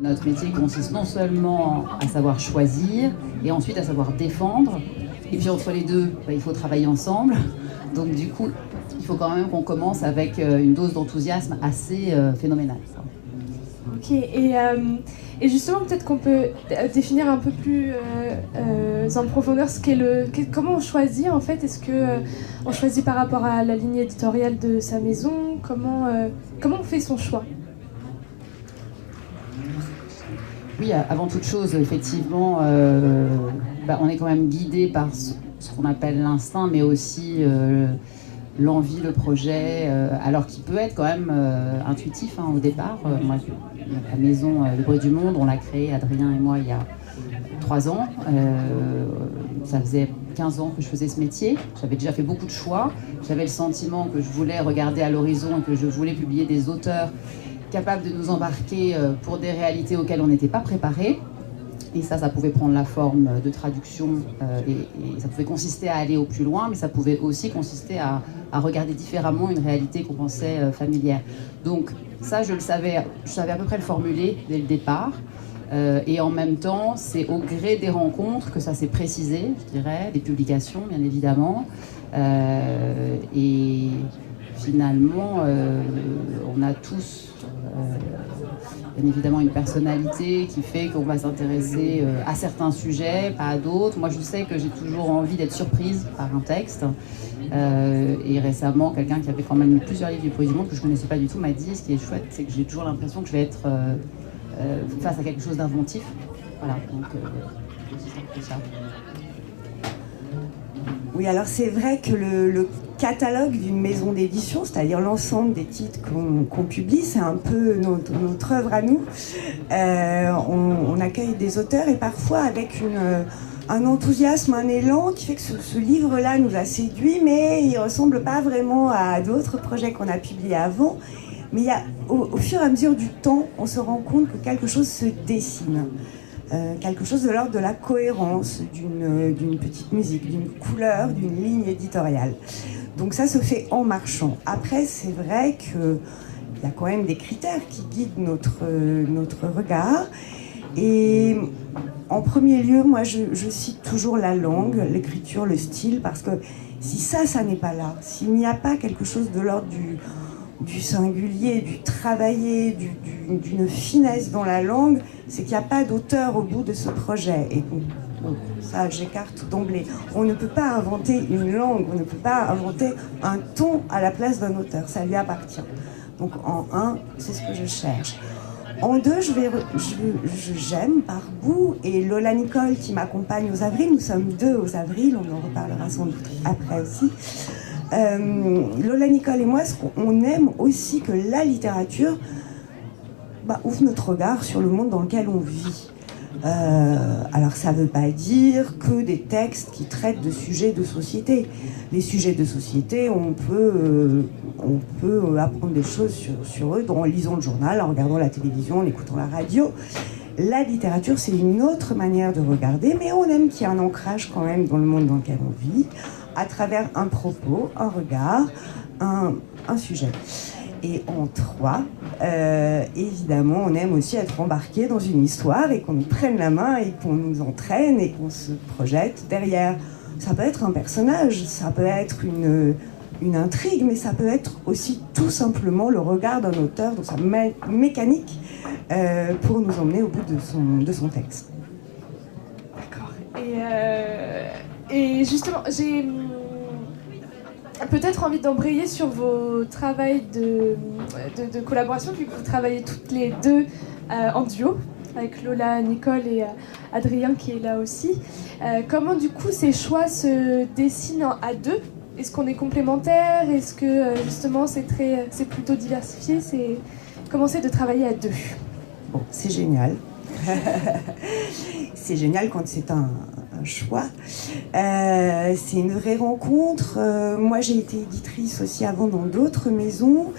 Notre métier consiste non seulement à savoir choisir et ensuite à savoir défendre. Et puis entre les deux, il faut travailler ensemble. Donc du coup, il faut quand même qu'on commence avec une dose d'enthousiasme assez phénoménale. Ok, et justement peut-être qu'on peut définir un peu plus en profondeur ce qu'est comment on choisit en fait. Est-ce que on choisit par rapport à la ligne éditoriale de sa maison? Comment on fait son choix? Oui, avant toute chose, effectivement, on est quand même guidé par ce qu'on appelle l'instinct, mais aussi l'envie, le projet, alors qu'il peut être quand même intuitif au départ. Moi, la maison Le Bruit du Monde, on l'a créée, Adrien et moi, il y a 3 ans. Ça faisait 15 ans que je faisais ce métier. J'avais déjà fait beaucoup de choix. J'avais le sentiment que je voulais regarder à l'horizon et que je voulais publier des auteurs capables de nous embarquer pour des réalités auxquelles on n'était pas préparé. Et ça pouvait prendre la forme de traduction et ça pouvait consister à aller au plus loin, mais ça pouvait aussi consister à regarder différemment une réalité qu'on pensait familière. Donc ça, je savais à peu près le formuler dès le départ. Et en même temps, c'est au gré des rencontres que ça s'est précisé, je dirais, des publications, bien évidemment. Et finalement, on a tous bien évidemment une personnalité qui fait qu'on va s'intéresser à certains sujets, pas à d'autres. Moi, je sais que j'ai toujours envie d'être surprise par un texte. Et récemment, quelqu'un qui avait quand même lu plusieurs livres du Bruit du Monde que je ne connaissais pas du tout m'a dit, ce qui est chouette, c'est que j'ai toujours l'impression que je vais être face à quelque chose d'inventif. Voilà, donc c'est ça. Oui, alors c'est vrai que le catalogue d'une maison d'édition, c'est-à-dire l'ensemble des titres qu'on publie, c'est un peu notre œuvre à nous. On accueille des auteurs et parfois avec un enthousiasme, un élan qui fait que ce livre-là nous a séduit, mais il ne ressemble pas vraiment à d'autres projets qu'on a publiés avant. Mais au fur et à mesure du temps, on se rend compte que quelque chose se dessine. Quelque chose de l'ordre de la cohérence, d'une petite musique, d'une couleur, d'une ligne éditoriale. Donc ça se fait en marchant. Après, c'est vrai qu'il y a quand même des critères qui guident notre regard. Et en premier lieu, moi, je cite toujours la langue, l'écriture, le style, parce que si ça n'est pas là, s'il n'y a pas quelque chose de l'ordre du singulier, du travaillé, d'une finesse dans la langue, c'est qu'il n'y a pas d'auteur au bout de ce projet. Et donc, ça, j'écarte d'emblée. On ne peut pas inventer une langue, on ne peut pas inventer un ton à la place d'un auteur, ça lui appartient. Donc en un, c'est ce que je cherche. En deux, j'aime par goût, et Lola Nicole qui m'accompagne aux Avrils, nous sommes deux aux Avrils, on en reparlera sans doute après aussi. Lola Nicole et moi, on aime aussi que la littérature ouvre notre regard sur le monde dans lequel on vit. Alors ça ne veut pas dire que des textes qui traitent de sujets de société. Les sujets de société, on peut apprendre des choses sur eux en lisant le journal, en regardant la télévision, en écoutant la radio. La littérature, c'est une autre manière de regarder, mais on aime qu'il y ait un ancrage quand même dans le monde dans lequel on vit, à travers un propos, un regard, un sujet. Et en trois, évidemment, on aime aussi être embarqué dans une histoire et qu'on nous prenne la main et qu'on nous entraîne et qu'on se projette derrière. Ça peut être un personnage, ça peut être une intrigue, mais ça peut être aussi tout simplement le regard d'un auteur dans sa mécanique pour nous emmener au bout de son texte. D'accord. Et justement, j'ai peut-être envie d'embrayer sur vos travails de collaboration, vu que vous travaillez toutes les deux en duo, avec Lola, Nicole et Adrien qui est là aussi. Comment du coup ces choix se dessinent à deux? Est-ce qu'on est complémentaires? Est-ce que justement c'est plutôt diversifié? Comment c'est de travailler à deux? Bon, c'est génial. C'est génial quand c'est un choix. C'est une vraie rencontre. Moi, j'ai été éditrice aussi avant dans d'autres maisons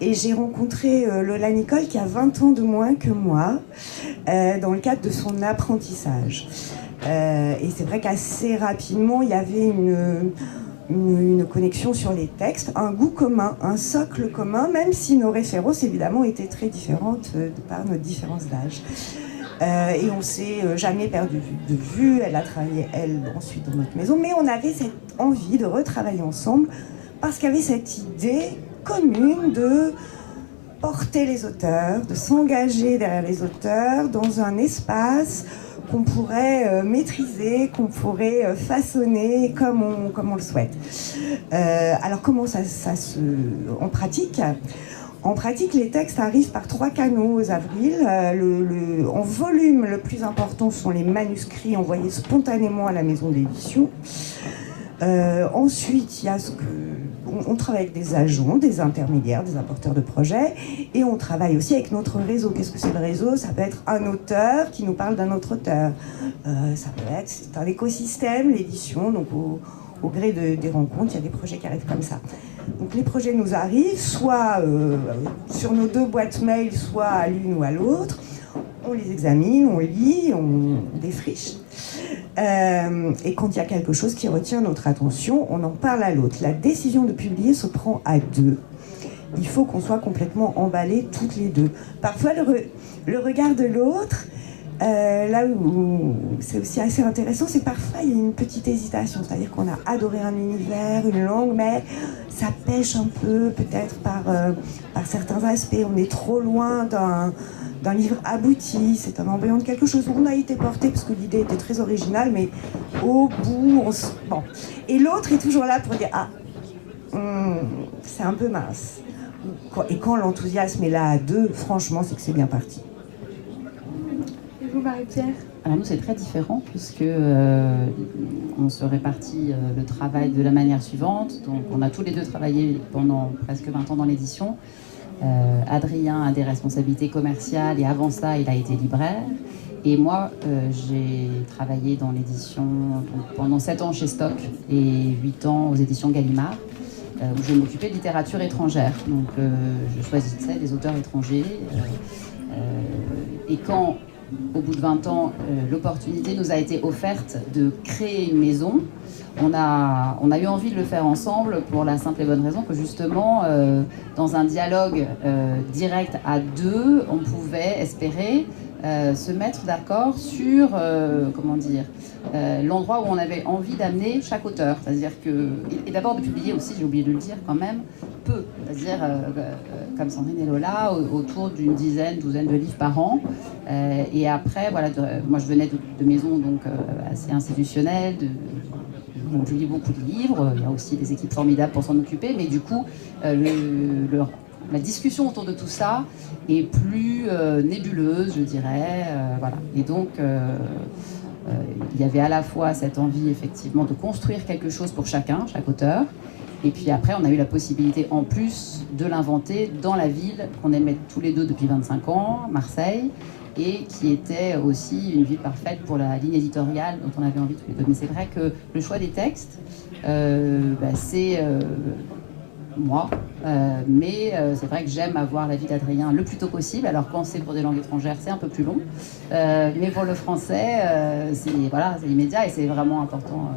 et j'ai rencontré Lola Nicole qui a 20 ans de moins que moi dans le cadre de son apprentissage. Et c'est vrai qu'assez rapidement, il y avait une connexion sur les textes, un goût commun, un socle commun, même si nos références évidemment étaient très différentes par notre différence d'âge. Et on s'est jamais perdu de vue. Elle a travaillé, elle, ensuite dans notre maison, mais on avait cette envie de retravailler ensemble parce qu'il y avait cette idée commune de porter les auteurs, de s'engager derrière les auteurs dans un espace qu'on pourrait maîtriser, qu'on pourrait façonner comme on le souhaite. Alors comment ça se... En pratique, les textes arrivent par 3 canaux aux Avril. En volume, le plus important sont les manuscrits envoyés spontanément à la maison d'édition. Ensuite, il y a on travaille avec des agents, des intermédiaires, des apporteurs de projets, et on travaille aussi avec notre réseau. Qu'est-ce que c'est le réseau? Ça peut être un auteur qui nous parle d'un autre auteur. Ça peut être, c'est un écosystème, l'édition, donc au gré des rencontres, il y a des projets qui arrivent comme ça. Donc les projets nous arrivent, soit sur nos 2 boîtes mail, soit à l'une ou à l'autre. On les examine, on lit, on défriche. Et quand il y a quelque chose qui retient notre attention, on en parle à l'autre. La décision de publier se prend à 2. Il faut qu'on soit complètement emballés toutes les 2. Parfois, le regard de l'autre, là où c'est aussi assez intéressant, c'est parfois il y a une petite hésitation. C'est-à-dire qu'on a adoré un univers, une langue, mais ça pêche un peu peut-être par certains aspects. On est trop loin d'un livre abouti, c'est un embryon de quelque chose. On a été porté parce que l'idée était très originale, mais au bout, bon. Et l'autre est toujours là pour dire c'est un peu mince. Et quand l'enthousiasme est là à 2, franchement, c'est que c'est bien parti. Et vous, Marie-Pierre? Alors nous, c'est très différent puisque on se répartit le travail de la manière suivante. Donc on a tous les 2 travaillé pendant presque 20 ans dans l'édition. Adrien a des responsabilités commerciales et avant ça, il a été libraire. Et moi, j'ai travaillé dans l'édition pendant 7 ans chez Stock et 8 ans aux éditions Gallimard, où je m'occupais de littérature étrangère. Donc je choisissais des auteurs étrangers. Et quand, au bout de 20 ans, l'opportunité nous a été offerte de créer une maison, on a eu envie de le faire ensemble pour la simple et bonne raison que justement, dans un dialogue direct à 2, on pouvait espérer se mettre d'accord sur l'endroit où on avait envie d'amener chaque auteur. C'est-à-dire que, et d'abord de publier aussi, j'ai oublié de le dire quand même, peu. C'est-à-dire, comme Sandrine et Lola, autour d'une douzaine de livres par an. Et après, voilà, moi je venais de maisons donc, assez institutionnelles, on publie beaucoup de livres, il y a aussi des équipes formidables pour s'en occuper, mais du coup, la discussion autour de tout ça est plus nébuleuse, je dirais. Voilà. Et donc, il y avait à la fois cette envie, effectivement, de construire quelque chose pour chaque auteur, et puis après, on a eu la possibilité, en plus, de l'inventer dans la ville qu'on aimait tous les 2 depuis 25 ans, Marseille, et qui était aussi une ville parfaite pour la ligne éditoriale dont on avait envie tous les 2. Mais c'est vrai que le choix des textes, c'est moi, mais c'est vrai que j'aime avoir l'avis d'Adrien le plus tôt possible. Alors quand c'est pour des langues étrangères, c'est un peu plus long, mais pour le français, c'est immédiat et c'est vraiment important.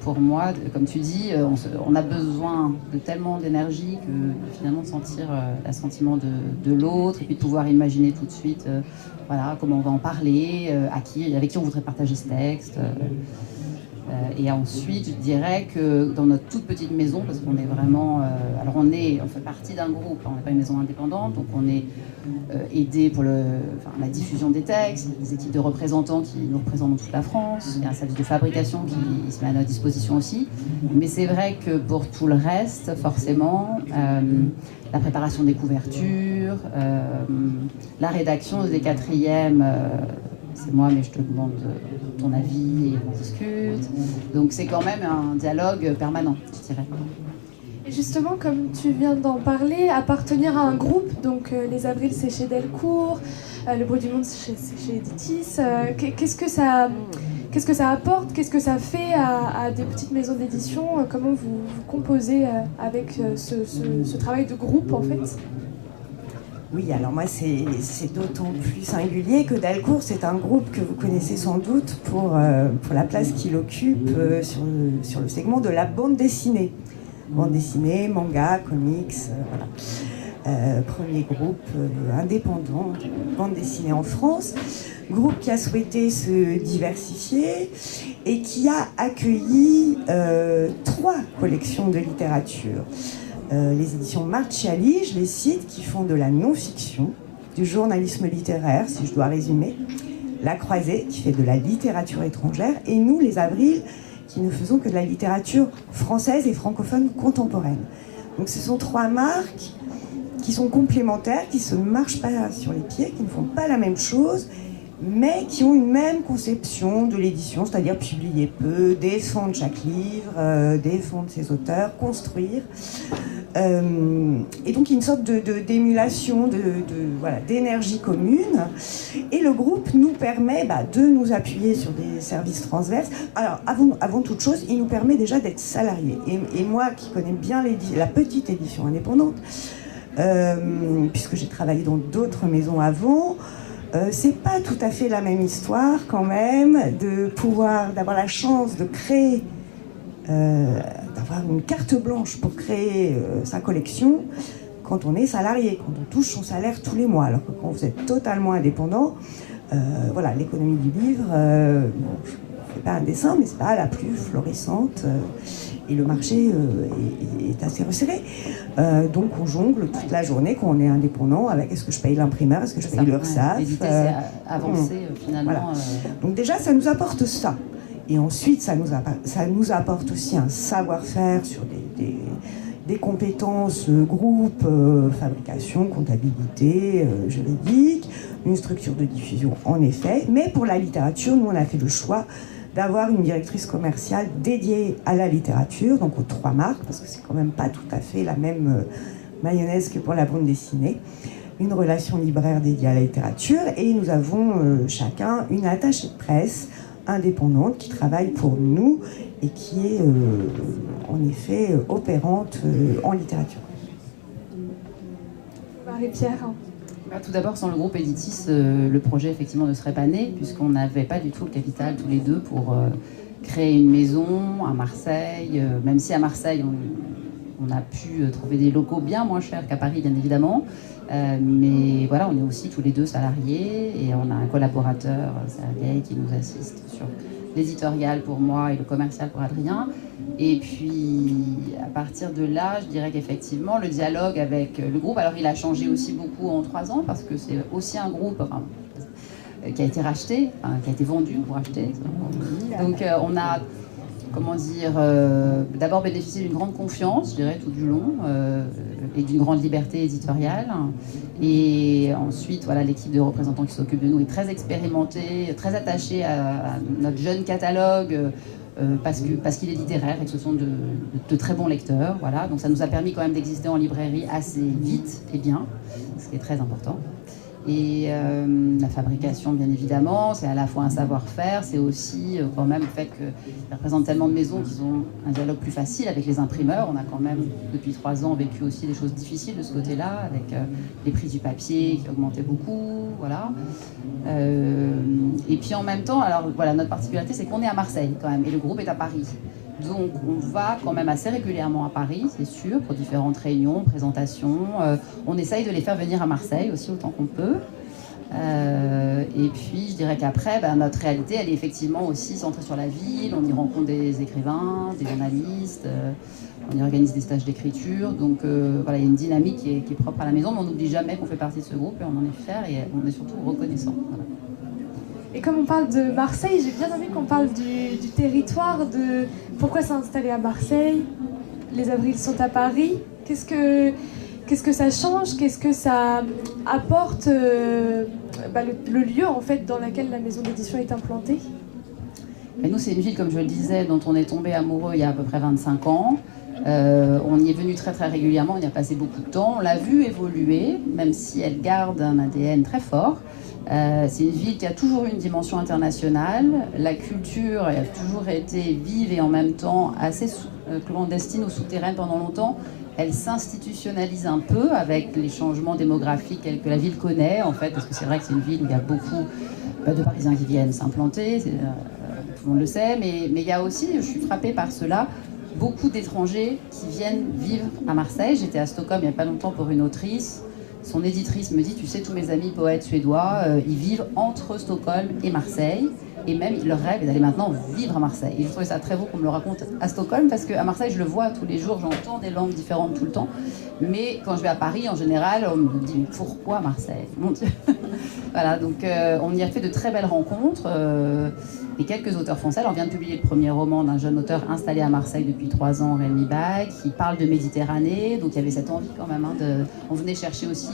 Pour moi, comme tu dis, on a besoin de tellement d'énergie que finalement de sentir l'assentiment de l'autre et puis de pouvoir imaginer tout de suite comment on va en parler, avec qui on voudrait partager ce texte. Et ensuite, je dirais que dans notre toute petite maison, parce qu'on est vraiment... on fait partie d'un groupe, on n'est pas une maison indépendante, donc on est aidé pour la diffusion des textes, des équipes de représentants qui nous représentent dans toute la France, il y a un service de fabrication qui se met à notre disposition aussi. Mais c'est vrai que pour tout le reste, forcément, la préparation des couvertures, la rédaction des 4e... c'est moi, mais je te demande ton avis et on discute. Donc c'est quand même un dialogue permanent, je dirais. Et justement, comme tu viens d'en parler, appartenir à un groupe, donc Les Avrils c'est chez Delcourt, Le Bruit du Monde c'est chez Editis, qu'est-ce que ça apporte, qu'est-ce que ça fait à des petites maisons d'édition? Comment vous composez avec ce travail de groupe en fait? Oui, alors moi, c'est d'autant plus singulier que Delcourt, c'est un groupe que vous connaissez sans doute pour la place qu'il occupe sur le segment de la bande dessinée. Bande dessinée, manga, comics, voilà. Premier groupe indépendant de bande dessinée en France. Groupe qui a souhaité se diversifier et qui a accueilli 3 collections de littérature. Les éditions Marchiali, je les cite, qui font de la non-fiction, du journalisme littéraire, si je dois résumer. La Croisée, qui fait de la littérature étrangère. Et nous, les Avrils, qui ne faisons que de la littérature française et francophone contemporaine. Donc ce sont 3 marques qui sont complémentaires, qui ne se marchent pas sur les pieds, qui ne font pas la même chose, mais qui ont une même conception de l'édition, c'est-à-dire publier peu, défendre chaque livre, défendre ses auteurs, construire. Et donc une sorte d'émulation, voilà, d'énergie commune. Et le groupe nous permet de nous appuyer sur des services transverses. Alors avant toute chose, il nous permet déjà d'être salariés. Et moi qui connais bien la petite édition indépendante, puisque j'ai travaillé dans d'autres maisons avant, c'est pas tout à fait la même histoire quand même d'avoir la chance de créer, d'avoir une carte blanche pour créer sa collection quand on est salarié, quand on touche son salaire tous les mois. Alors que quand vous êtes totalement indépendant, voilà, l'économie du livre, bon, je ne fais pas un dessin, mais c'est pas la plus florissante. Et le marché est assez resserré. Donc on jongle toute la journée quand on est indépendant avec est-ce que je paye l'imprimeur, est-ce que je paye l'URSSAF. L'éditer, c'est avancer finalement. Voilà. Donc déjà, ça nous apporte ça. Et ensuite, ça nous apporte aussi un savoir-faire sur des compétences groupe, fabrication, comptabilité, juridique, une structure de diffusion en effet. Mais pour la littérature, nous on a fait le choix d'avoir une directrice commerciale dédiée à la littérature, donc aux 3 marques, parce que c'est quand même pas tout à fait la même mayonnaise que pour la bande dessinée. Une relation libraire dédiée à la littérature, et nous avons chacun une attachée de presse indépendante qui travaille pour nous et qui est en effet opérante en littérature. Marie-Pierre. Tout d'abord, sans le groupe Editis, le projet effectivement ne serait pas né, puisqu'on n'avait pas du tout le capital tous les deux pour créer une maison à Marseille, même si à Marseille on a pu trouver des locaux bien moins chers qu'à Paris, bien évidemment. Mais voilà, on est aussi tous les deux salariés et on a un collaborateur, Sergei, qui nous assiste sur l'éditorial pour moi et le commercial pour Adrien. Et puis, à partir de là, je dirais qu'effectivement, le dialogue avec le groupe, alors il a changé aussi beaucoup en 3 ans, parce que c'est aussi un groupe qui a été racheté, qui a été vendu ou racheté. Donc, on a, comment dire, d'abord bénéficié d'une grande confiance, je dirais, tout du long, et d'une grande liberté éditoriale. Et ensuite, voilà, l'équipe de représentants qui s'occupe de nous est très expérimentée, très attachée à notre jeune catalogue, parce qu'il est littéraire et que ce sont de très bons lecteurs. Voilà. Donc ça nous a permis quand même d'exister en librairie assez vite et bien, ce qui est très important. Et la fabrication, bien évidemment, c'est à la fois un savoir-faire, c'est aussi quand même le fait qu'ils représentent tellement de maisons qu'ils ont un dialogue plus facile avec les imprimeurs. On a quand même, depuis 3 ans, vécu aussi des choses difficiles de ce côté-là, avec les prix du papier qui augmentaient beaucoup, voilà. Et puis en même temps, alors voilà, notre particularité, c'est qu'on est à Marseille quand même, et le groupe est à Paris. Donc on va quand même assez régulièrement à Paris, c'est sûr, pour différentes réunions, présentations. On essaye de les faire venir à Marseille aussi autant qu'on peut. Et puis je dirais qu'après, notre réalité, elle est effectivement aussi centrée sur la ville. On y rencontre des écrivains, des journalistes, on y organise des stages d'écriture. Donc voilà, il y a une dynamique qui est propre à la maison, mais on n'oublie jamais qu'on fait partie de ce groupe et on en est fiers et on est surtout reconnaissant. Voilà. Et comme on parle de Marseille, j'ai bien envie qu'on parle du territoire, de pourquoi s'installer à Marseille. Les Avrils sont à Paris. Qu'est-ce que ça change? Qu'est-ce que ça apporte le lieu en fait dans lequel la maison d'édition est implantée? Et nous, c'est une ville, comme je le disais, dont on est tombé amoureux il y a à peu près 25 ans. On y est venu très très régulièrement, on y a passé beaucoup de temps. On l'a vu évoluer, même si elle garde un ADN très fort. C'est une ville qui a toujours eu une dimension internationale. La culture a toujours été vive et en même temps assez clandestine ou souterraine pendant longtemps, elle s'institutionnalise un peu avec les changements démographiques que la ville connaît, en fait, parce que c'est vrai que c'est une ville où il y a beaucoup de Parisiens qui viennent s'implanter, tout le monde le sait, mais il y a aussi, je suis frappée par cela, beaucoup d'étrangers qui viennent vivre à Marseille. J'étais à Stockholm il n'y a pas longtemps pour une autrice. Son éditrice me dit, tu sais, tous mes amis poètes suédois, ils vivent entre Stockholm et Marseille. Et même, leur rêve est d'aller maintenant vivre à Marseille. Et je trouvais ça très beau qu'on me le raconte à Stockholm, parce qu'à Marseille, je le vois tous les jours, j'entends des langues différentes tout le temps. Mais quand je vais à Paris, en général, on me dit, mais pourquoi Marseille? Mon Dieu. Voilà, donc on y a fait de très belles rencontres. Et quelques auteurs français. Alors, on vient de publier le premier roman d'un jeune auteur installé à Marseille depuis 3 ans, Rémi Bag, qui parle de Méditerranée. Donc, il y avait cette envie quand même. On venait chercher aussi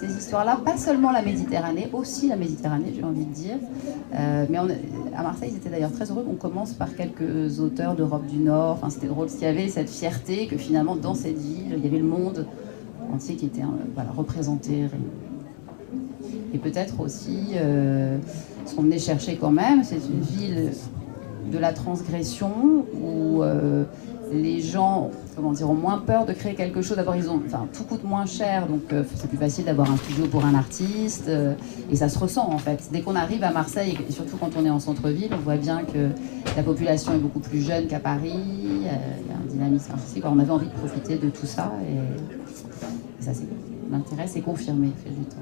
ces histoires-là, pas seulement la Méditerranée, aussi la Méditerranée, j'ai envie de dire. Mais à Marseille, ils étaient d'ailleurs très heureux qu'on commence par quelques auteurs d'Europe du Nord. Enfin, c'était drôle, parce qu'il y avait cette fierté que finalement, dans cette ville, il y avait le monde entier qui était représenté. Et peut-être aussi, ce qu'on venait chercher quand même, c'est une ville de la transgression où les gens, comment dire, ont moins peur de créer quelque chose. D'abord, tout coûte moins cher, donc c'est plus facile d'avoir un studio pour un artiste, et ça se ressent en fait. Dès qu'on arrive à Marseille, et surtout quand on est en centre-ville, on voit bien que la population est beaucoup plus jeune qu'à Paris, il y a un dynamisme artistique. On avait envie de profiter de tout ça, et ça, l'intérêt s'est confirmé au fil du temps.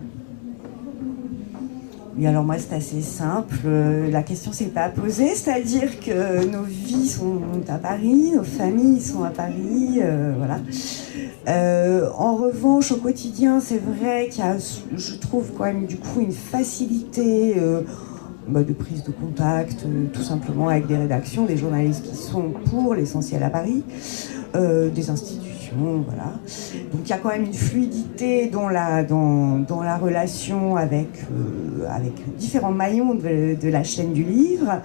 Oui, alors moi c'est assez simple, la question s'est pas posée, c'est-à-dire que nos vies sont à Paris, nos familles sont à Paris, voilà. En revanche, au quotidien, c'est vrai qu'il y a, je trouve quand même du coup une facilité de prise de contact, tout simplement avec des rédactions, des journalistes qui sont pour l'essentiel à Paris, des institutions. Voilà. Donc il y a quand même une fluidité dans la relation avec différents maillons de la chaîne du livre.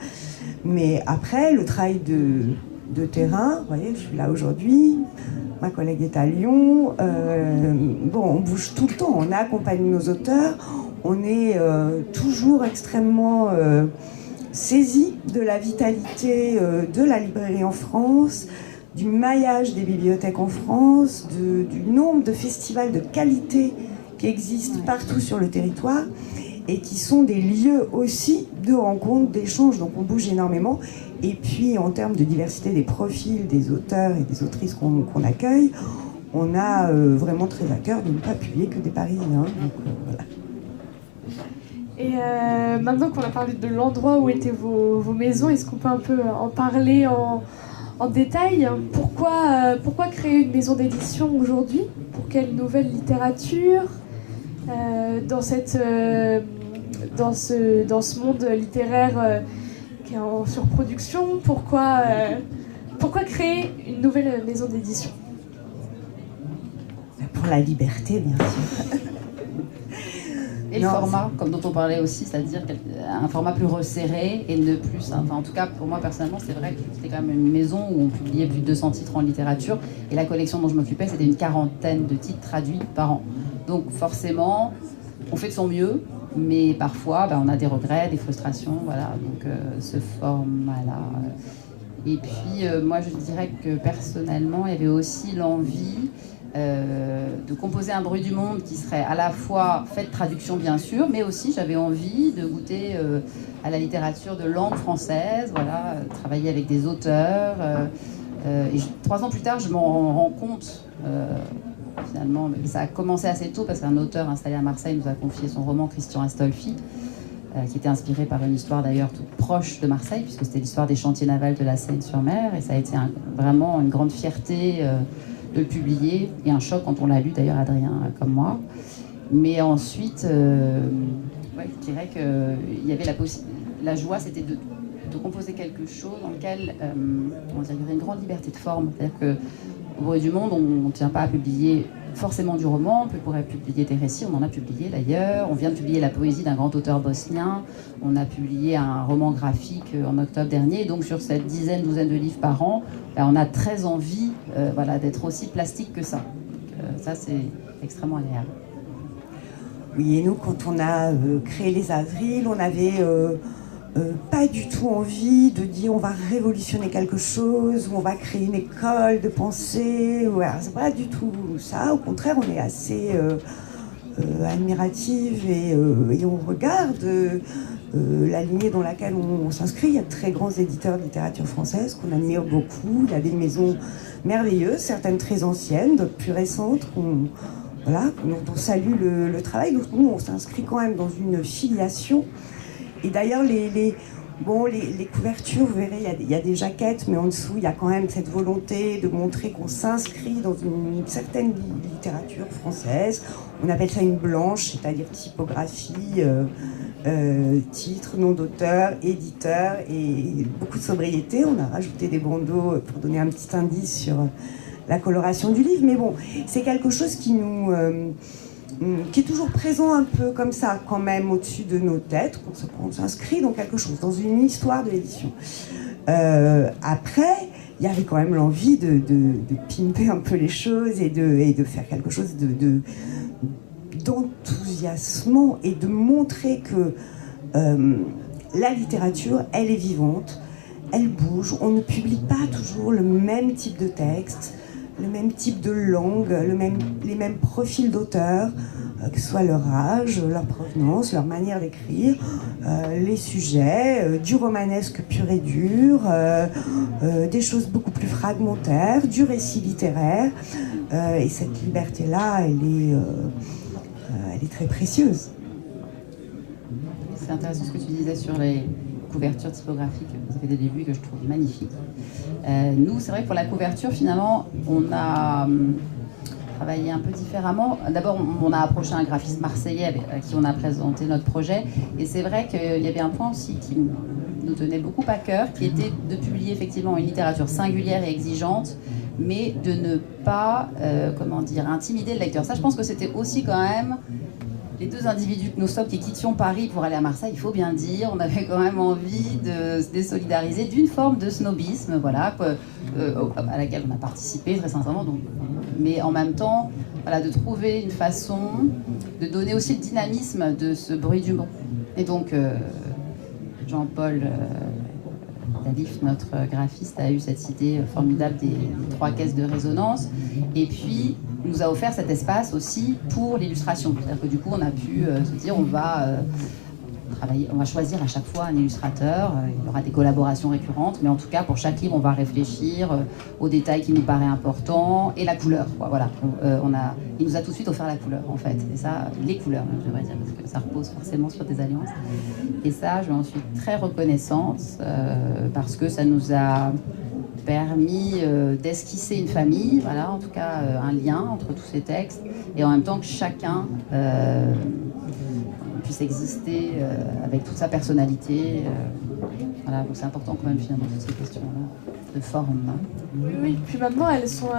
Mais après, le travail de terrain, vous voyez, je suis là aujourd'hui, ma collègue est à Lyon, on bouge tout le temps, on accompagne nos auteurs, on est toujours extrêmement saisi de la vitalité de la librairie en France, du maillage des bibliothèques en France, du nombre de festivals de qualité qui existent partout sur le territoire et qui sont des lieux aussi de rencontres, d'échanges. Donc on bouge énormément. Et puis en termes de diversité des profils des auteurs et des autrices qu'on accueille, on a vraiment très à cœur de ne pas publier que des Parisiens. Donc voilà. Et maintenant qu'on a parlé de l'endroit où étaient vos maisons, est-ce qu'on peut un peu en parler en détail? Pourquoi créer une maison d'édition aujourd'hui? Pour quelle nouvelle littérature? Dans ce monde littéraire qui est en surproduction, pourquoi créer une nouvelle maison d'édition? Pour la liberté, bien sûr. Et le format, comme dont on parlait aussi, c'est-à-dire un format plus resserré et ne plus... Enfin, en tout cas, pour moi, personnellement, c'est vrai que c'était quand même une maison où on publiait plus de 200 titres en littérature. Et la collection dont je m'occupais, c'était une 40aine de titres traduits par an. Donc forcément, on fait de son mieux, mais parfois, on a des regrets, des frustrations, voilà. Donc ce format-là... Et puis, moi, je dirais que personnellement, il y avait aussi l'envie... de composer un bruit du monde qui serait à la fois fait de traduction bien sûr, mais aussi j'avais envie de goûter à la littérature de langue française, voilà, travailler avec des auteurs. Et 3 ans plus tard, je m'en rends compte finalement. Ça a commencé assez tôt parce qu'un auteur installé à Marseille nous a confié son roman Christian Astolfi, qui était inspiré par une histoire d'ailleurs toute proche de Marseille, puisque c'était l'histoire des chantiers navals de la Seine-sur-Mer, et ça a été vraiment une grande fierté de le publier, et un choc quand on l'a lu, d'ailleurs Adrien comme moi. Mais ensuite, je dirais qu'il y avait la joie, c'était de composer quelque chose dans lequel il y avait une grande liberté de forme. C'est-à-dire qu'au Bruit du Monde, on ne tient pas à publier forcément du roman, on pourrait publier des récits, on en a publié d'ailleurs. On vient de publier la poésie d'un grand auteur bosnien, on a publié un roman graphique en octobre dernier, et donc sur cette douzaine de livres par an, on a très envie d'être aussi plastique que ça. Donc, ça, c'est extrêmement agréable. Oui, et nous, quand on a créé Les Avrils, on avait pas du tout envie de dire on va révolutionner quelque chose, ou on va créer une école de pensée. Voilà, c'est pas du tout ça. Au contraire, on est assez admirative et on regarde la lignée dans laquelle on s'inscrit. Il y a de très grands éditeurs de littérature française qu'on admire beaucoup. Il y a des maisons merveilleuses, certaines très anciennes, d'autres plus récentes, dont on salue le travail. Donc nous, on s'inscrit quand même dans une filiation. Et d'ailleurs, les couvertures, vous verrez, il y a des jaquettes, mais en dessous, il y a quand même cette volonté de montrer qu'on s'inscrit dans une certaine littérature française. On appelle ça une blanche, c'est-à-dire typographie, titre, nom d'auteur, éditeur, et beaucoup de sobriété. On a rajouté des bandeaux pour donner un petit indice sur la coloration du livre. Mais bon, c'est quelque chose qui est toujours présent un peu comme ça, quand même, au-dessus de nos têtes. On s'inscrit dans quelque chose, dans une histoire de l'édition. Après, il y avait quand même l'envie de pimper un peu les choses et de faire quelque chose d'enthousiasmant et de montrer que la littérature, elle est vivante, elle bouge. On ne publie pas toujours le même type de texte, le même type de langue, les mêmes profils d'auteurs, que ce soit leur âge, leur provenance, leur manière d'écrire, les sujets, du romanesque pur et dur, des choses beaucoup plus fragmentaires, du récit littéraire. Et cette liberté-là, elle est très précieuse. C'est intéressant ce que tu disais sur les couvertures typographiques que vous avez dès le début, que je trouve magnifiques. Nous, c'est vrai que pour la couverture, finalement, on a travaillé un peu différemment. D'abord, on a approché un graphiste marseillais à qui on a présenté notre projet. Et c'est vrai qu'il y avait un point aussi qui nous tenait beaucoup à cœur, qui était de publier effectivement une littérature singulière et exigeante, mais de ne pas, intimider le lecteur. Ça, je pense que c'était aussi quand même les deux individus que nous sommes qui quittions Paris pour aller à Marseille, il faut bien le dire, on avait quand même envie de se désolidariser d'une forme de snobisme, voilà, à laquelle on a participé très sincèrement. Donc, mais en même temps, voilà, de trouver une façon de donner aussi le dynamisme de ce bruit du monde. Et donc, Jean-Paul Dalif, notre graphiste, a eu cette idée formidable des 3 caisses de résonance. Et puis, nous a offert cet espace aussi pour l'illustration. C'est-à-dire que du coup, on a pu se dire, on va choisir à chaque fois un illustrateur. Il y aura des collaborations récurrentes, mais en tout cas, pour chaque livre, on va réfléchir aux détails qui nous paraissent importants et la couleur. Voilà. Il nous a tout de suite offert la couleur, en fait. Et ça, les couleurs, je devrais dire, parce que ça repose forcément sur des alliances. Et ça, je m'en suis très reconnaissante parce que ça nous a permis d'esquisser une famille, voilà, en tout cas un lien entre tous ces textes, et en même temps que chacun puisse exister avec toute sa personnalité. Voilà, donc c'est important quand même finalement toutes ces questions-là de forme. Oui, puis maintenant elles sont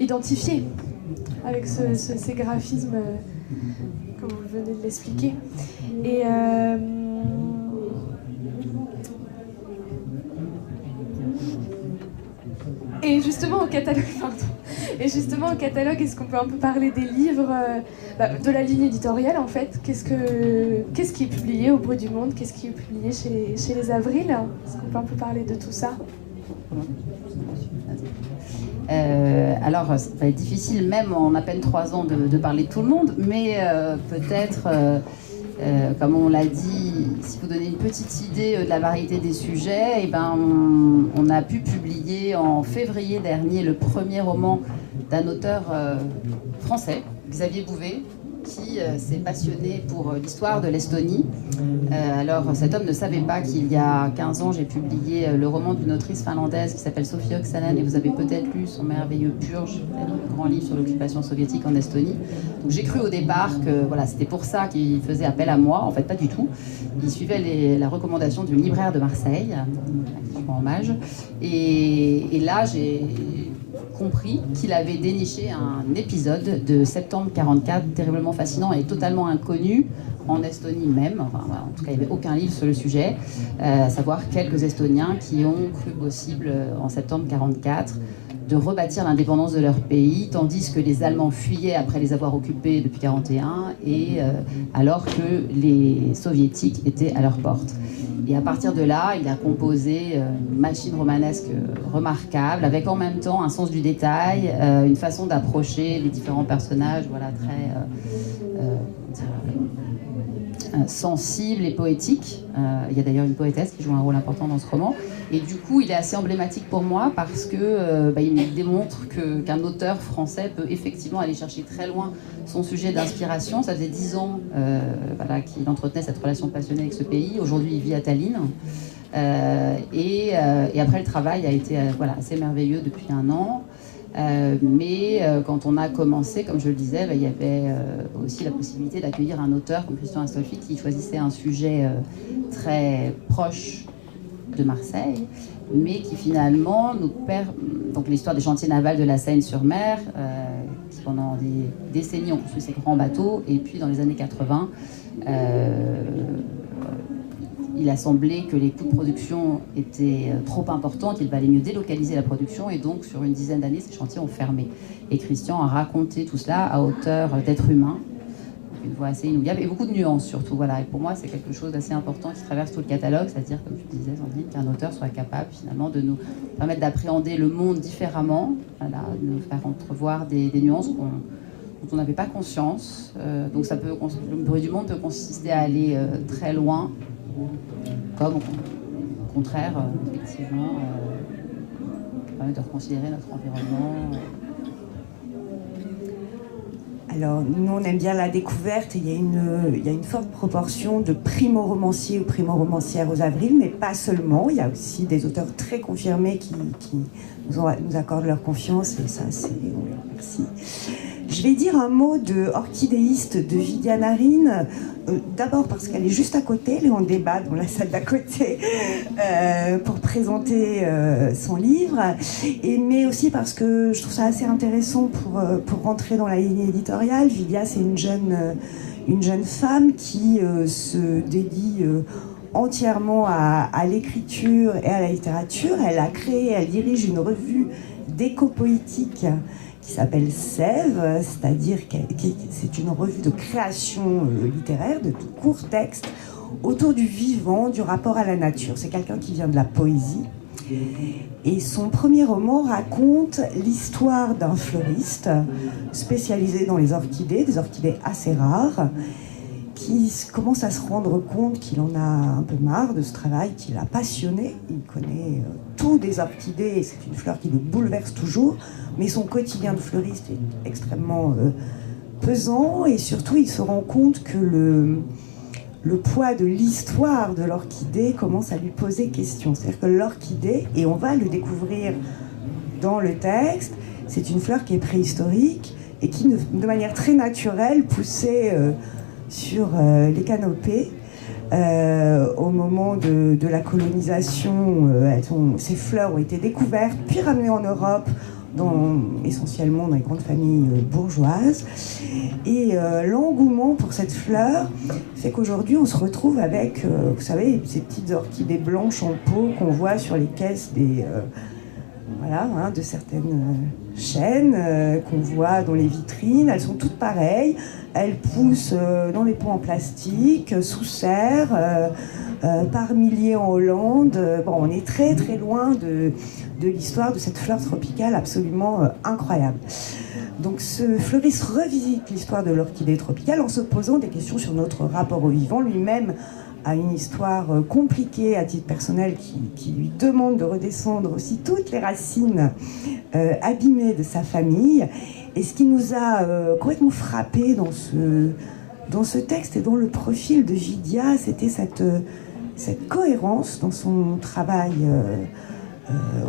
identifiées avec ces graphismes, comme vous venez de l'expliquer. Et justement au catalogue, est-ce qu'on peut un peu parler des livres, de la ligne éditoriale en fait? Qu'est-ce qui est publié au Bruit du Monde? Qu'est-ce qui est publié chez les Avril? Est-ce qu'on peut un peu parler de tout ça? Alors, ça va être difficile, même en à peine 3 ans, de parler de tout le monde, mais peut-être, comme on l'a dit, si vous donnez une petite idée de la variété des sujets, on a pu publier en février dernier le premier roman d'un auteur français, Xavier Bouvet, qui s'est passionné pour l'histoire de l'Estonie. Alors, cet homme ne savait pas qu'il y a 15 ans, j'ai publié le roman d'une autrice finlandaise qui s'appelle Sophie Oksanen, et vous avez peut-être lu son merveilleux Purge, un grand livre sur l'occupation soviétique en Estonie. Donc j'ai cru au départ que voilà, c'était pour ça qu'il faisait appel à moi. En fait, pas du tout. Il suivait la recommandation d'une libraire de Marseille, qui rend hommage. Et là, j'ai compris qu'il avait déniché un épisode de septembre 44 terriblement fascinant et totalement inconnu en Estonie même. Enfin, voilà, en tout cas, il n'y avait aucun livre sur le sujet, à savoir quelques Estoniens qui ont cru possible en septembre 44 de rebâtir l'indépendance de leur pays, tandis que les Allemands fuyaient après les avoir occupés depuis 41, et alors que les Soviétiques étaient à leur porte. Et à partir de là, il a composé une machine romanesque remarquable, avec en même temps un sens du détail, une façon d'approcher les différents personnages, voilà, très sensible et poétique. Il y a d'ailleurs une poétesse qui joue un rôle important dans ce roman. Et du coup, il est assez emblématique pour moi parce que il me démontre qu'un auteur français peut effectivement aller chercher très loin son sujet d'inspiration. Ça faisait 10 ans voilà, qu'il entretenait cette relation passionnée avec ce pays. Aujourd'hui, il vit à Tallinn. Et après, le travail a été voilà, assez merveilleux depuis un an. Mais quand on a commencé, comme je le disais, il y avait aussi la possibilité d'accueillir un auteur comme Christian Astolfi qui choisissait un sujet très proche de Marseille, mais qui finalement nous perd. Donc l'histoire des chantiers navals de la Seine-sur-Mer, qui pendant des décennies ont construit ces grands bateaux, et puis dans les années 80, il a semblé que les coûts de production étaient trop importants, qu'il valait mieux délocaliser la production, et donc sur une dizaine d'années, ces chantiers ont fermé. Et Christian a raconté tout cela à hauteur d'être humain, une voix assez inoubliable, et beaucoup de nuances surtout. Voilà. Et pour moi, c'est quelque chose d'assez important qui traverse tout le catalogue, c'est-à-dire, comme tu disais, Sandrine, qu'un auteur soit capable finalement de nous permettre d'appréhender le monde différemment, voilà, de nous faire entrevoir des nuances dont on n'avait pas conscience. Donc ça peut, le bruit du monde peut consister à aller très loin, comme au contraire, effectivement, de reconsidérer notre environnement. Alors, nous, on aime bien la découverte. Il y a une forte proportion de primo-romanciers ou primo-romancières aux Avrils, mais pas seulement. Il y a aussi des auteurs très confirmés qui nous accordent leur confiance, et ça, c'est... Merci. Je vais dire un mot de Orchidéiste de Vidia Narine, d'abord parce qu'elle est juste à côté, elle est en débat dans la salle d'à côté pour présenter son livre, mais aussi parce que je trouve ça assez intéressant pour rentrer dans la ligne éditoriale. Vidia, c'est une jeune femme qui se dédie entièrement à l'écriture et à la littérature. Elle dirige une revue d'éco-poétique qui s'appelle Sève, c'est-à-dire que c'est une revue de création littéraire, de tout court texte, autour du vivant, du rapport à la nature. C'est quelqu'un qui vient de la poésie. Et son premier roman raconte l'histoire d'un fleuriste spécialisé dans les orchidées, des orchidées assez rares, qui commence à se rendre compte qu'il en a un peu marre de ce travail, qui l'a passionné. Il connaît tout des orchidées, et c'est une fleur qui le bouleverse toujours, mais son quotidien de fleuriste est extrêmement pesant, et surtout il se rend compte que le poids de l'histoire de l'orchidée commence à lui poser question. C'est-à-dire que l'orchidée, et on va le découvrir dans le texte, c'est une fleur qui est préhistorique et qui, de manière très naturelle, poussait sur les canopées. Au moment de la colonisation, ces fleurs ont été découvertes, puis ramenées en Europe, essentiellement dans les grandes familles bourgeoises. Et l'engouement pour cette fleur fait qu'aujourd'hui, on se retrouve avec, vous savez, ces petites orchidées blanches en pot qu'on voit sur les caisses de certaines chaînes qu'on voit dans les vitrines. Elles sont toutes pareilles. Elles poussent dans les pots en plastique, sous serre, par milliers en Hollande. On est très très loin de l'histoire de cette fleur tropicale absolument incroyable. Donc ce fleuriste revisite l'histoire de l'orchidée tropicale en se posant des questions sur notre rapport au vivant. Lui-même a une histoire compliquée à titre personnel qui lui demande de redescendre aussi toutes les racines abîmées de sa famille. Et ce qui nous a complètement frappé dans ce texte et dans le profil de Vidia, c'était cette cohérence dans son travail,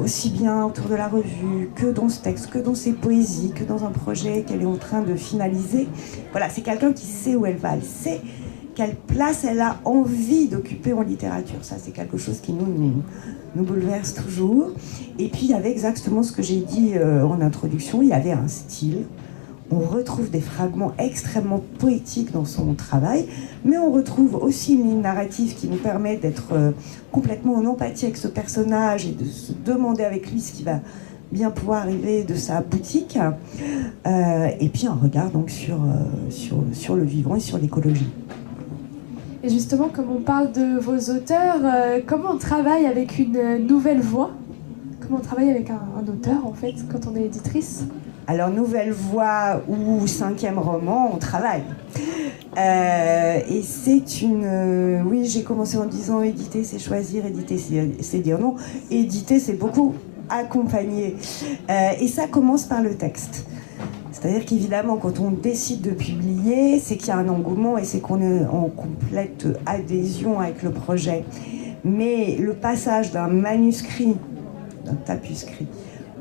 aussi bien autour de la revue que dans ce texte, que dans ses poésies, que dans un projet qu'elle est en train de finaliser. Voilà, c'est quelqu'un qui sait où elle va, elle sait quelle place elle a envie d'occuper en littérature. Ça, c'est quelque chose qui nous bouleverse toujours. Et puis, il y avait exactement ce que j'ai dit en introduction, il y avait un style. On retrouve des fragments extrêmement poétiques dans son travail, mais on retrouve aussi une ligne narrative qui nous permet d'être complètement en empathie avec ce personnage et de se demander avec lui ce qui va bien pouvoir arriver de sa boutique. Et puis un regard donc sur le vivant et sur l'écologie. Et justement, comme on parle de vos auteurs, comment on travaille avec une nouvelle voix? Comment on travaille avec un auteur, en fait, quand on est éditrice? Alors, nouvelle voix ou 5e roman, on travaille. Et c'est une... oui, j'ai commencé en disant éditer, c'est choisir, éditer, c'est dire non. Éditer, c'est beaucoup accompagner. Et ça commence par le texte. C'est-à-dire qu'évidemment, quand on décide de publier, c'est qu'il y a un engouement et c'est qu'on est en complète adhésion avec le projet. Mais le passage d'un manuscrit, d'un tapuscrit,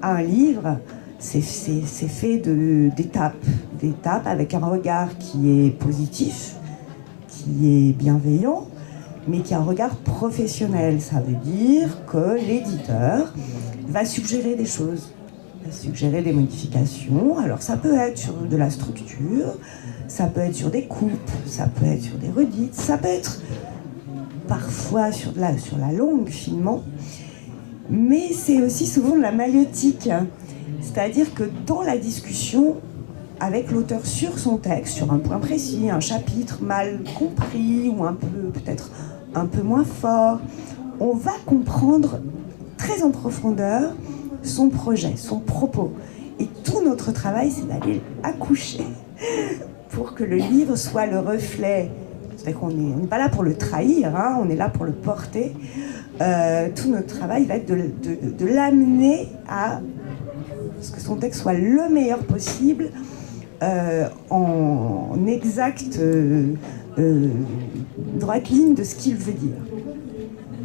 à un livre, c'est fait d'étapes avec un regard qui est positif, qui est bienveillant, mais qui a un regard professionnel. Ça veut dire que l'éditeur va suggérer des choses, va suggérer des modifications. Alors ça peut être sur de la structure, ça peut être sur des coupes, ça peut être sur des redites, ça peut être parfois sur la langue finement, mais c'est aussi souvent de la maïeutique. C'est-à-dire que dans la discussion avec l'auteur sur son texte, sur un point précis, un chapitre mal compris ou peut-être un peu moins fort, on va comprendre très en profondeur son projet, son propos. Et tout notre travail, c'est d'aller accoucher pour que le livre soit le reflet. C'est-à-dire qu'on n'est pas là pour le trahir, hein, on est là pour le porter. Tout notre travail va être de l'amener à ce que son texte soit le meilleur possible, en exacte droite ligne de ce qu'il veut dire.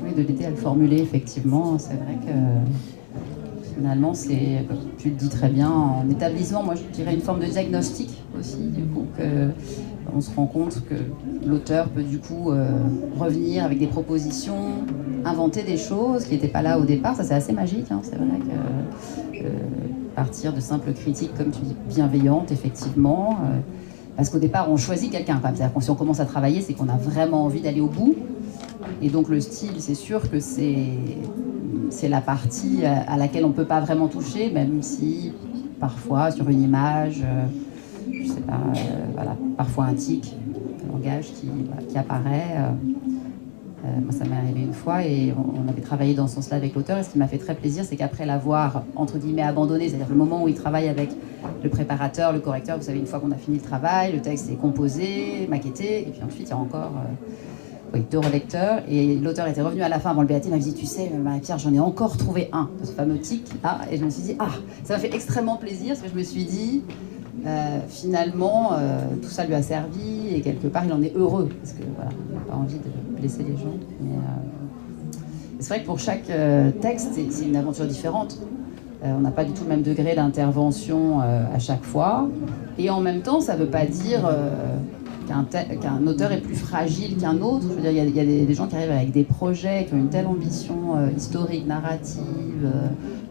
Oui, de l'aider à le formuler, effectivement. C'est vrai que finalement, c'est, comme tu le dis très bien, en établissement, moi je dirais une forme de diagnostic aussi, du coup, on se rend compte que l'auteur peut du coup revenir avec des propositions, inventer des choses qui n'étaient pas là au départ. Ça, c'est assez magique, hein. C'est vrai que partir de simples critiques, comme tu dis, bienveillantes, effectivement, parce qu'au départ, on choisit quelqu'un. C'est-à-dire que si on commence à travailler, c'est qu'on a vraiment envie d'aller au bout. Et donc le style, c'est sûr que c'est la partie à laquelle on ne peut pas vraiment toucher, même si parfois sur une image, je sais pas, voilà, parfois un tic, un langage qui apparaît. Moi, ça m'est arrivé une fois et on avait travaillé dans ce sens-là avec l'auteur. Et ce qui m'a fait très plaisir, c'est qu'après l'avoir, entre guillemets, abandonné, c'est-à-dire le moment où il travaille avec le préparateur, le correcteur, vous savez, une fois qu'on a fini le travail, le texte est composé, maquetté, et puis ensuite, il y a encore 2 relecteurs. Et l'auteur était revenu à la fin avant le BAT, il m'a dit, tu sais, Marie-Pierre, j'en ai encore trouvé un, de ce fameux tic-là. Et je me suis dit, ça m'a fait extrêmement plaisir, parce que je me suis dit, finalement, tout ça lui a servi et quelque part, il en est heureux, parce que voilà, on n'a pas envie de blesser les gens. Mais c'est vrai que pour chaque texte, c'est une aventure différente. On n'a pas du tout le même degré d'intervention à chaque fois. Et en même temps, ça ne veut pas dire qu'un auteur est plus fragile qu'un autre. Je veux dire, il y a des gens qui arrivent avec des projets, qui ont une telle ambition historique, narrative,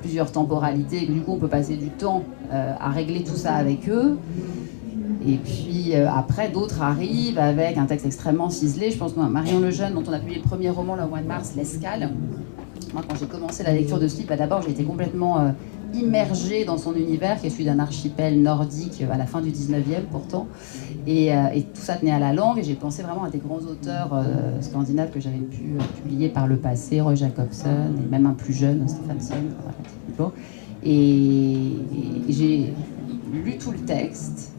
plusieurs temporalités, que du coup, on peut passer du temps à régler tout ça avec eux. Et puis après, d'autres arrivent avec un texte extrêmement ciselé. Je pense que Marion Lejeune, dont on a publié le premier roman le mois de mars, L'Escale. Moi, quand j'ai commencé la lecture de ce livre, d'abord, j'ai été complètement immergée dans son univers, qui est celui d'un archipel nordique à la fin du 19e pourtant. Et tout ça tenait à la langue. Et j'ai pensé vraiment à des grands auteurs scandinaves que j'avais pu publier par le passé, Roy Jacobson, et même un plus jeune, Stephenson. Voilà. Et j'ai lu tout le texte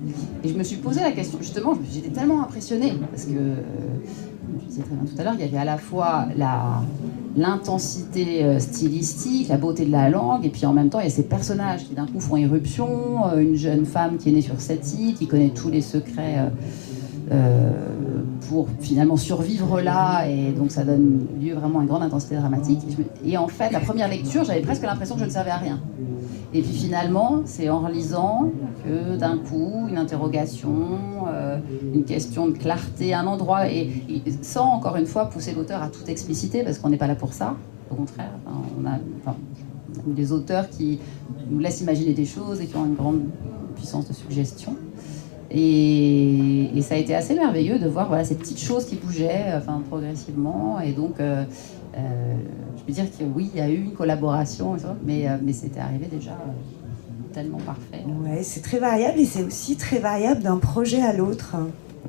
et je me suis posé la question, justement, j'étais tellement impressionnée parce que, je disais très bien tout à l'heure, il y avait à la fois l'intensité stylistique, la beauté de la langue, et puis en même temps il y a ces personnages qui d'un coup font irruption, une jeune femme qui est née sur cette île, qui connaît tous les secrets pour finalement survivre là, et donc ça donne lieu vraiment à une grande intensité dramatique. Et en fait, la première lecture, j'avais presque l'impression que je ne servais à rien. Et puis finalement, c'est en relisant que d'un coup, une interrogation, une question de clarté, un endroit, et sans encore une fois pousser l'auteur à tout expliciter, parce qu'on n'est pas là pour ça. Au contraire, on a des auteurs qui nous laissent imaginer des choses et qui ont une grande puissance de suggestion. Et ça a été assez merveilleux de voir ces petites choses qui bougeaient progressivement. Et donc, je peux dire que oui, il y a eu une collaboration, mais c'était arrivé déjà tellement parfait. Ouais, c'est très variable et c'est aussi très variable d'un projet à l'autre.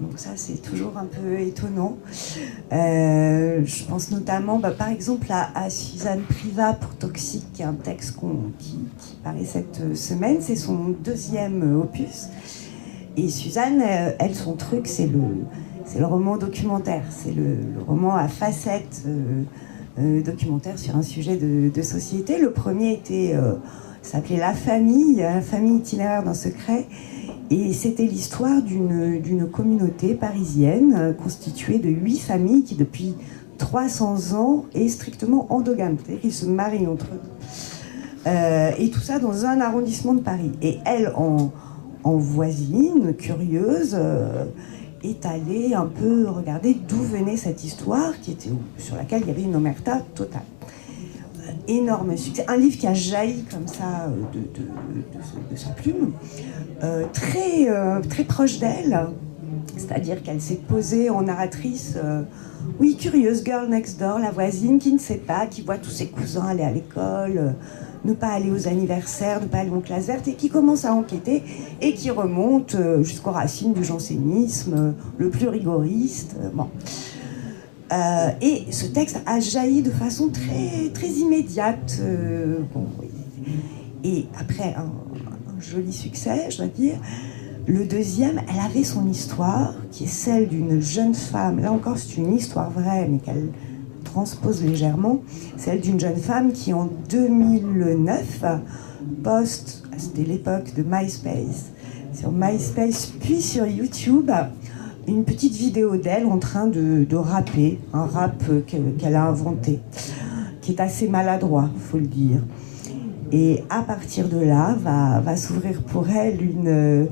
Donc ça, c'est toujours un peu étonnant. Je pense notamment, par exemple, à Suzanne Privat pour Toxique, qui est un texte qui paraît cette semaine. C'est son 2e opus. Et Suzanne, elle, son truc, c'est le roman documentaire. C'est le roman à facettes documentaire sur un sujet de société. Le premier s'appelait La famille itinéraire d'un secret. Et c'était l'histoire d'une communauté parisienne constituée de 8 familles qui, depuis 300 ans, est strictement endogame. C'est-à-dire qu'ils se marient entre eux. Et tout ça dans un arrondissement de Paris. Et elle, en voisine, curieuse, est allée un peu regarder d'où venait cette histoire sur laquelle il y avait une omerta totale. Énorme succès. Un livre qui a jailli comme ça de sa plume, très proche d'elle, c'est-à-dire qu'elle s'est posée en narratrice, curieuse, girl next door, la voisine qui ne sait pas, qui voit tous ses cousins aller à l'école, ne pas aller aux anniversaires, ne pas aller en classe verte, et qui commence à enquêter et qui remonte jusqu'aux racines du jansénisme, le plus rigoriste. Et ce texte a jailli de façon très, très immédiate. Et après un joli succès, je dois dire, le deuxième, elle avait son histoire, qui est celle d'une jeune femme. Là encore, c'est une histoire vraie, mais qu'elle transpose légèrement. Celle d'une jeune femme qui, en 2009, poste, c'était l'époque de MySpace, sur MySpace, puis sur YouTube, une petite vidéo d'elle en train de rapper, un rap qu'elle a inventé, qui est assez maladroit, il faut le dire. Et à partir de là, va s'ouvrir pour elle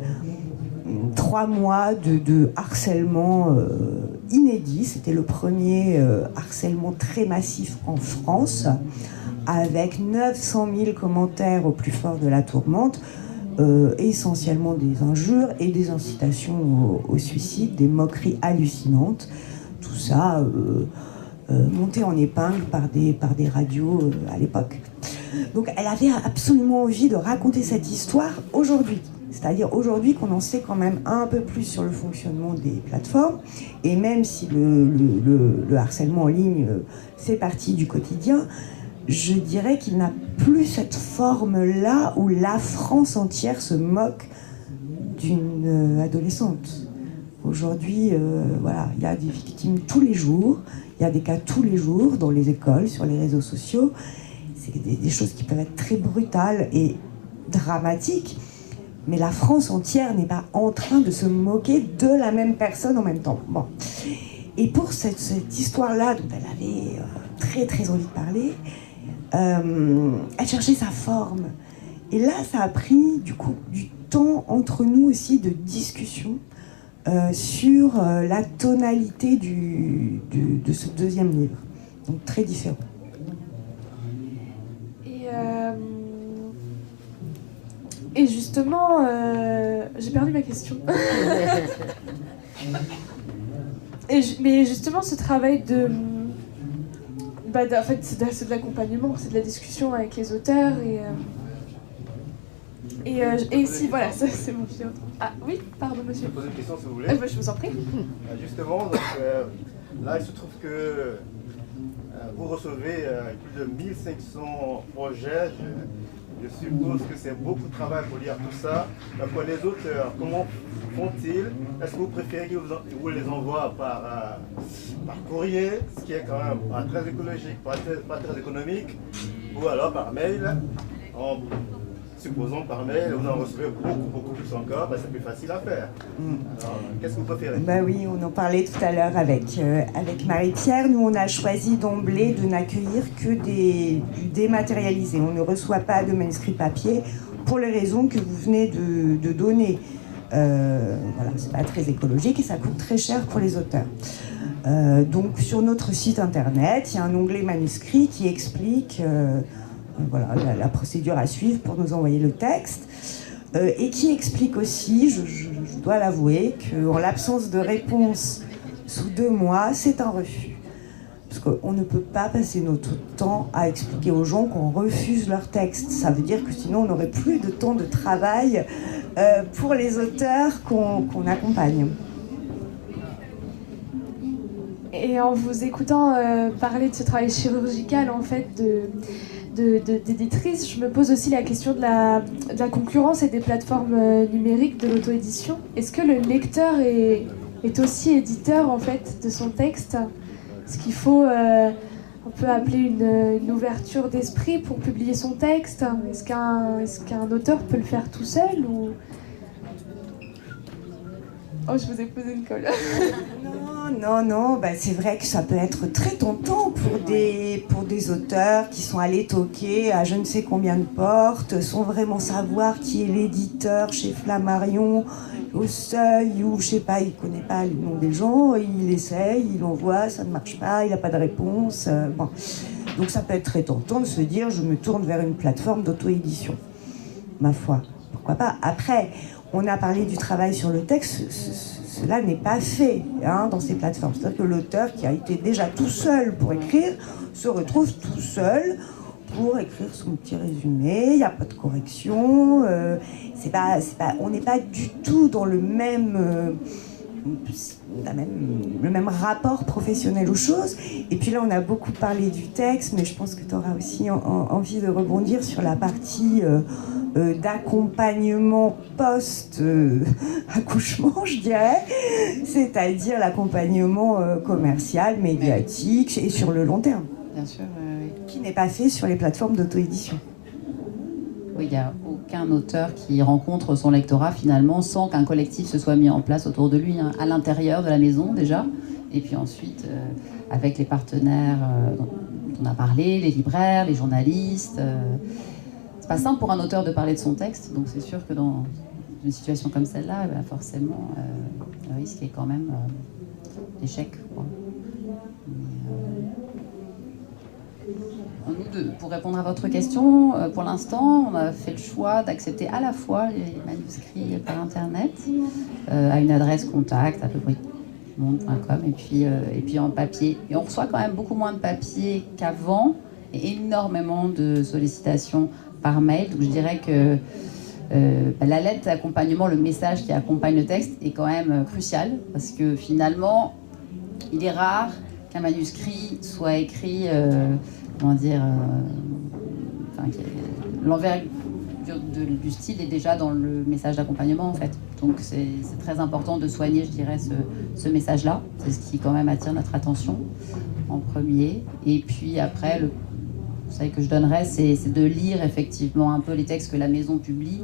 3 mois de harcèlement inédit. C'était le premier harcèlement très massif en France, avec 900 000 commentaires au plus fort de la tourmente, essentiellement des injures et des incitations au suicide, des moqueries hallucinantes. Tout ça monté en épingle par des radios à l'époque. Donc elle avait absolument envie de raconter cette histoire aujourd'hui. C'est-à-dire aujourd'hui qu'on en sait quand même un peu plus sur le fonctionnement des plateformes, et même si le harcèlement en ligne fait partie du quotidien, je dirais qu'il n'a plus cette forme-là où la France entière se moque d'une adolescente. Aujourd'hui, il y a des victimes tous les jours, il y a des cas tous les jours dans les écoles, sur les réseaux sociaux. C'est des choses qui peuvent être très brutales et dramatiques, mais la France entière n'est pas en train de se moquer de la même personne en même temps. Bon. Et pour cette histoire-là, dont elle avait très très envie de parler, elle cherchait sa forme. Et là, ça a pris du coup du temps entre nous aussi de discussion sur la tonalité de ce deuxième livre. Donc très différent. Et justement, j'ai perdu ma question. Mais justement, ce travail en fait, c'est de l'accompagnement, c'est de la discussion avec les auteurs et si, voilà, c'est bon. Ah oui, pardon, monsieur. Je peux poser une question si vous voulez. Je vous en prie. Justement, donc, là, il se trouve que vous recevez plus de 1500 projets. Je suppose que c'est beaucoup de travail pour lire tout ça. Pour les auteurs, comment font-ils? Est-ce que vous préférez qu'ils vous les envoient par courrier, ce qui est quand même pas très écologique, pas très économique, ou alors par mail? En supposons par mail, vous en recevez beaucoup plus encore, c'est plus facile à faire. Alors, qu'est-ce que vous préférez? Oui, on en parlait tout à l'heure avec Marie-Pierre. Nous, on a choisi d'emblée de n'accueillir que du dématérialisé. On ne reçoit pas de manuscrits papier pour les raisons que vous venez de donner. C'est pas très écologique et ça coûte très cher pour les auteurs. Donc, sur notre site internet, il y a un onglet manuscrit qui explique la procédure à suivre pour nous envoyer le texte, et qui explique aussi, je dois l'avouer, qu'en l'absence de réponse sous 2 mois, c'est un refus. Parce qu'on ne peut pas passer notre temps à expliquer aux gens qu'on refuse leur texte. Ça veut dire que sinon on n'aurait plus de temps de travail pour les auteurs qu'on accompagne. Et en vous écoutant parler de ce travail chirurgical en fait d'éditrice, je me pose aussi la question de la concurrence et des plateformes numériques de l'auto-édition. Est-ce que le lecteur est aussi éditeur en fait de son texte? Est-ce qu'il faut, on peut appeler une ouverture d'esprit pour publier son texte? Est-ce qu'un auteur peut le faire tout seul ou... Oh, je vous ai posé une colle. Non, bah, c'est vrai que ça peut être très tentant pour des auteurs qui sont allés toquer à je ne sais combien de portes, sans vraiment savoir qui est l'éditeur chez Flammarion, au Seuil, ou je sais pas, il connaît pas le nom des gens, il essaye, il envoie, ça ne marche pas, il n'a pas de réponse. Bon. Donc ça peut être très tentant de se dire je me tourne vers une plateforme d'auto-édition. Ma foi, pourquoi pas. Après, on a parlé du travail sur le texte, cela n'est pas fait dans ces plateformes. C'est-à-dire que l'auteur qui a été déjà tout seul pour écrire se retrouve tout seul pour écrire son petit résumé, il n'y a pas de correction, on n'est pas du tout dans le même rapport professionnel aux choses. Et puis là, on a beaucoup parlé du texte, mais je pense que tu auras aussi envie de rebondir sur la partie d'accompagnement post-accouchement, je dirais, c'est-à-dire l'accompagnement commercial, médiatique et sur le long terme. Bien sûr, qui n'est pas fait sur les plateformes d'auto-édition. Oui, il n'y a aucun auteur qui rencontre son lectorat finalement sans qu'un collectif se soit mis en place autour de lui, à l'intérieur de la maison déjà, et puis ensuite avec les partenaires dont on a parlé, les libraires, les journalistes. C'est pas simple pour un auteur de parler de son texte, donc c'est sûr que dans une situation comme celle-là, forcément, le risque est quand même d'échec, quoi. Pour répondre à votre question, pour l'instant, on a fait le choix d'accepter à la fois les manuscrits par Internet, à une adresse contact, @monde.com, et puis en papier. Et on reçoit quand même beaucoup moins de papier qu'avant, et énormément de sollicitations par mail. Donc je dirais que la lettre d'accompagnement, le message qui accompagne le texte est quand même crucial, parce que finalement, il est rare qu'un manuscrit soit écrit... l'envers du style est déjà dans le message d'accompagnement en fait. Donc c'est très important de soigner, je dirais, ce message-là. C'est ce qui quand même attire notre attention en premier. Et puis après, le conseil que je donnerais, c'est de lire effectivement un peu les textes que la maison publie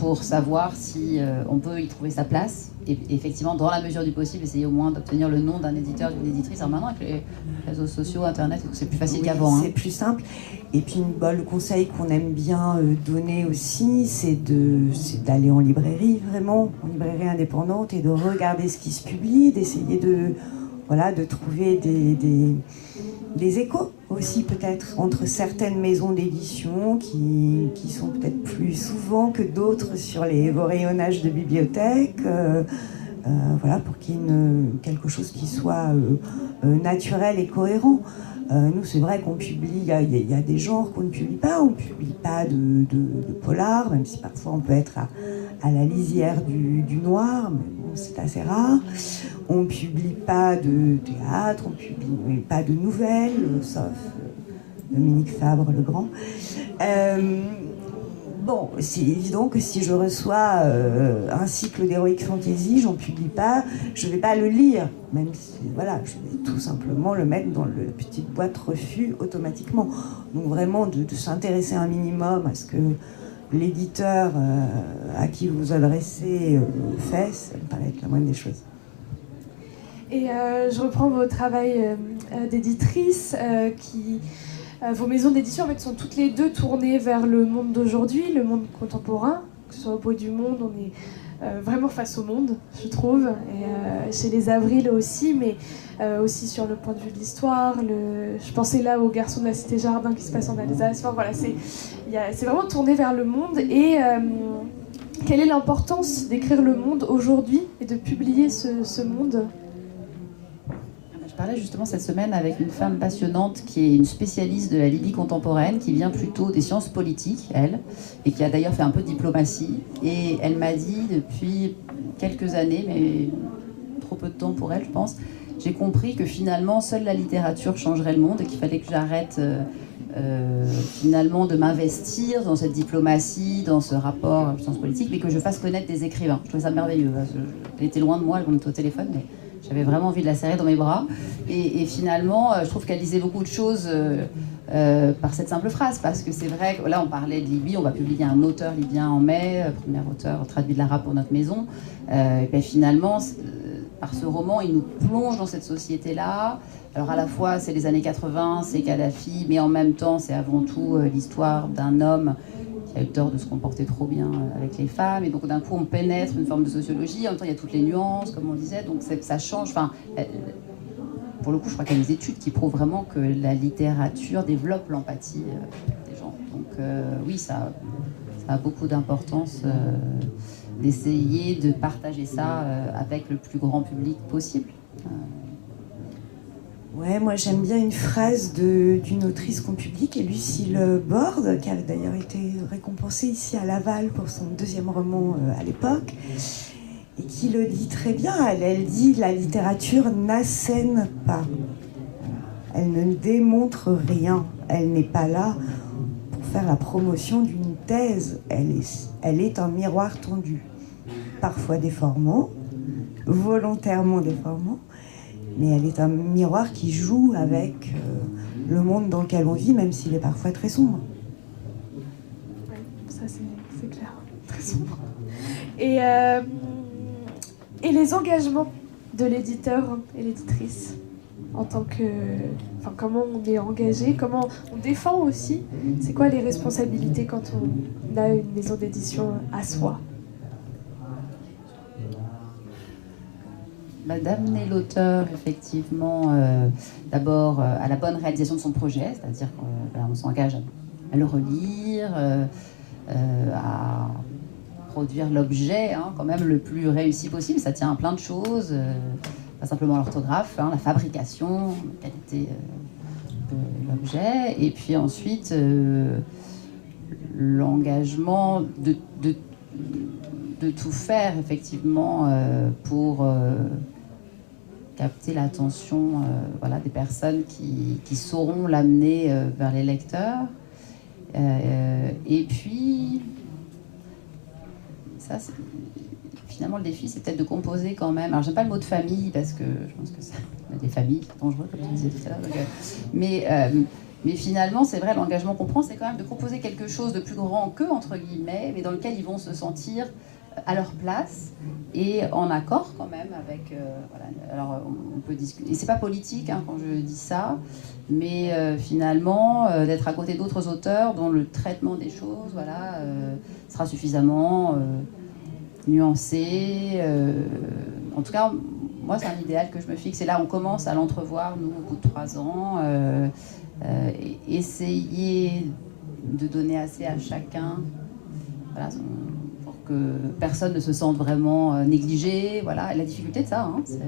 pour savoir si on peut y trouver sa place. Et effectivement, dans la mesure du possible, essayer au moins d'obtenir le nom d'un éditeur, d'une éditrice. Alors maintenant, avec les réseaux sociaux, Internet, c'est plus facile qu'avant. C'est plus simple. Et puis, le conseil qu'on aime bien donner aussi, c'est d'aller en librairie, vraiment, en librairie indépendante, et de regarder ce qui se publie, d'essayer de trouver des échos aussi, peut-être, entre certaines maisons d'édition qui sont peut-être plus souvent que d'autres sur vos rayonnages de bibliothèque, pour qu'il y ait quelque chose qui soit naturel et cohérent. Nous, c'est vrai qu'on publie, il y a des genres qu'on ne publie pas. On ne publie pas de polar, même si parfois on peut être à la lisière du noir, mais bon, c'est assez rare. On ne publie pas de théâtre, on ne publie pas de nouvelles, sauf Dominique Fabre le Grand. Bon, c'est évident que si je reçois un cycle d'Heroic Fantasy, j'en publie pas, je vais pas le lire, même si, je vais tout simplement le mettre dans la petite boîte refus automatiquement. Donc vraiment de s'intéresser un minimum à ce que l'éditeur à qui vous vous adressez fait, ça me paraît être la moindre des choses. Et je reprends vos travails d'éditrice vos maisons d'édition en fait, sont toutes les deux tournées vers le monde d'aujourd'hui, le monde contemporain. Que ce soit au Bruit du Monde, on est vraiment face au monde, je trouve. Et chez les Avril aussi, mais aussi sur le point de vue de l'histoire. Je pensais là aux Garçons de la Cité Jardin qui se passe en Alsace. Enfin, voilà, c'est vraiment tourné vers le monde. Et quelle est l'importance d'écrire le monde aujourd'hui et de publier ce monde ? Je parlais justement cette semaine avec une femme passionnante qui est une spécialiste de la Libye contemporaine, qui vient plutôt des sciences politiques, elle, et qui a d'ailleurs fait un peu de diplomatie. Et elle m'a dit depuis quelques années, mais trop peu de temps pour elle, je pense, j'ai compris que finalement, seule la littérature changerait le monde et qu'il fallait que j'arrête finalement de m'investir dans cette diplomatie, dans ce rapport à la puissance politique, mais que je fasse connaître des écrivains. Je trouvais ça merveilleux. Elle était loin de moi, elle était au téléphone, mais j'avais vraiment envie de la serrer dans mes bras. Et finalement, je trouve qu'elle disait beaucoup de choses par cette simple phrase, parce que c'est vrai que là, on parlait de Libye, on va publier un auteur libyen en mai, premier auteur traduit de l'arabe pour notre maison. Et bien finalement, par ce roman, il nous plonge dans cette société-là. Alors à la fois, c'est les années 80, c'est Kadhafi, mais en même temps, c'est avant tout l'histoire d'un homme qui a eu tort de se comporter trop bien avec les femmes. Et donc d'un coup, on pénètre une forme de sociologie. En même temps, il y a toutes les nuances, comme on disait. Donc ça change. Enfin, pour le coup, je crois qu'il y a des études qui prouvent vraiment que la littérature développe l'empathie des gens. Donc oui, ça a beaucoup d'importance d'essayer de partager ça avec le plus grand public possible. Ouais, moi j'aime bien une phrase d'une autrice qu'on publie, qui est Lucille Borde, qui a d'ailleurs été récompensée ici à Laval pour son deuxième roman à l'époque, et qui le dit très bien. Elle dit « La littérature n'assène pas, elle ne démontre rien, elle n'est pas là pour faire la promotion d'une thèse, elle est un miroir tendu, parfois déformant, volontairement déformant, mais elle est un miroir qui joue avec le monde dans lequel on vit, même s'il est parfois très sombre. Oui, ça c'est clair, très sombre. Et les engagements de l'éditeur et l'éditrice en tant que... Enfin, comment on est engagé, comment on défend aussi. C'est quoi les responsabilités quand on a une maison d'édition à soi? D'amener l'auteur, effectivement, d'abord à la bonne réalisation de son projet, c'est-à-dire qu'on s'engage à le relire, à produire l'objet quand même le plus réussi possible. Ça tient à plein de choses, pas simplement l'orthographe, la fabrication, la qualité de l'objet, et puis ensuite l'engagement de tout faire, effectivement, pour capter l'attention des personnes qui sauront l'amener vers les lecteurs. Et puis, ça, finalement, le défi, c'est peut-être de composer quand même. Alors, j'aime pas le mot de famille, parce que je pense que ça, des familles, c'est dangereux, comme tu disais tout à l'heure. Mais finalement, c'est vrai, l'engagement qu'on prend, c'est quand même de composer quelque chose de plus grand qu'eux, entre guillemets, mais dans lequel ils vont se sentir à leur place et en accord quand même avec... Alors, on peut discuter... Et c'est pas politique quand je dis ça, mais finalement, d'être à côté d'autres auteurs dont le traitement des choses sera suffisamment nuancé. En tout cas, moi, c'est un idéal que je me fixe. Et là, on commence à l'entrevoir, nous, au bout de 3 ans. Essayer de donner assez à chacun, pour que personne ne se sente vraiment négligé. Voilà, la difficulté de ça, ça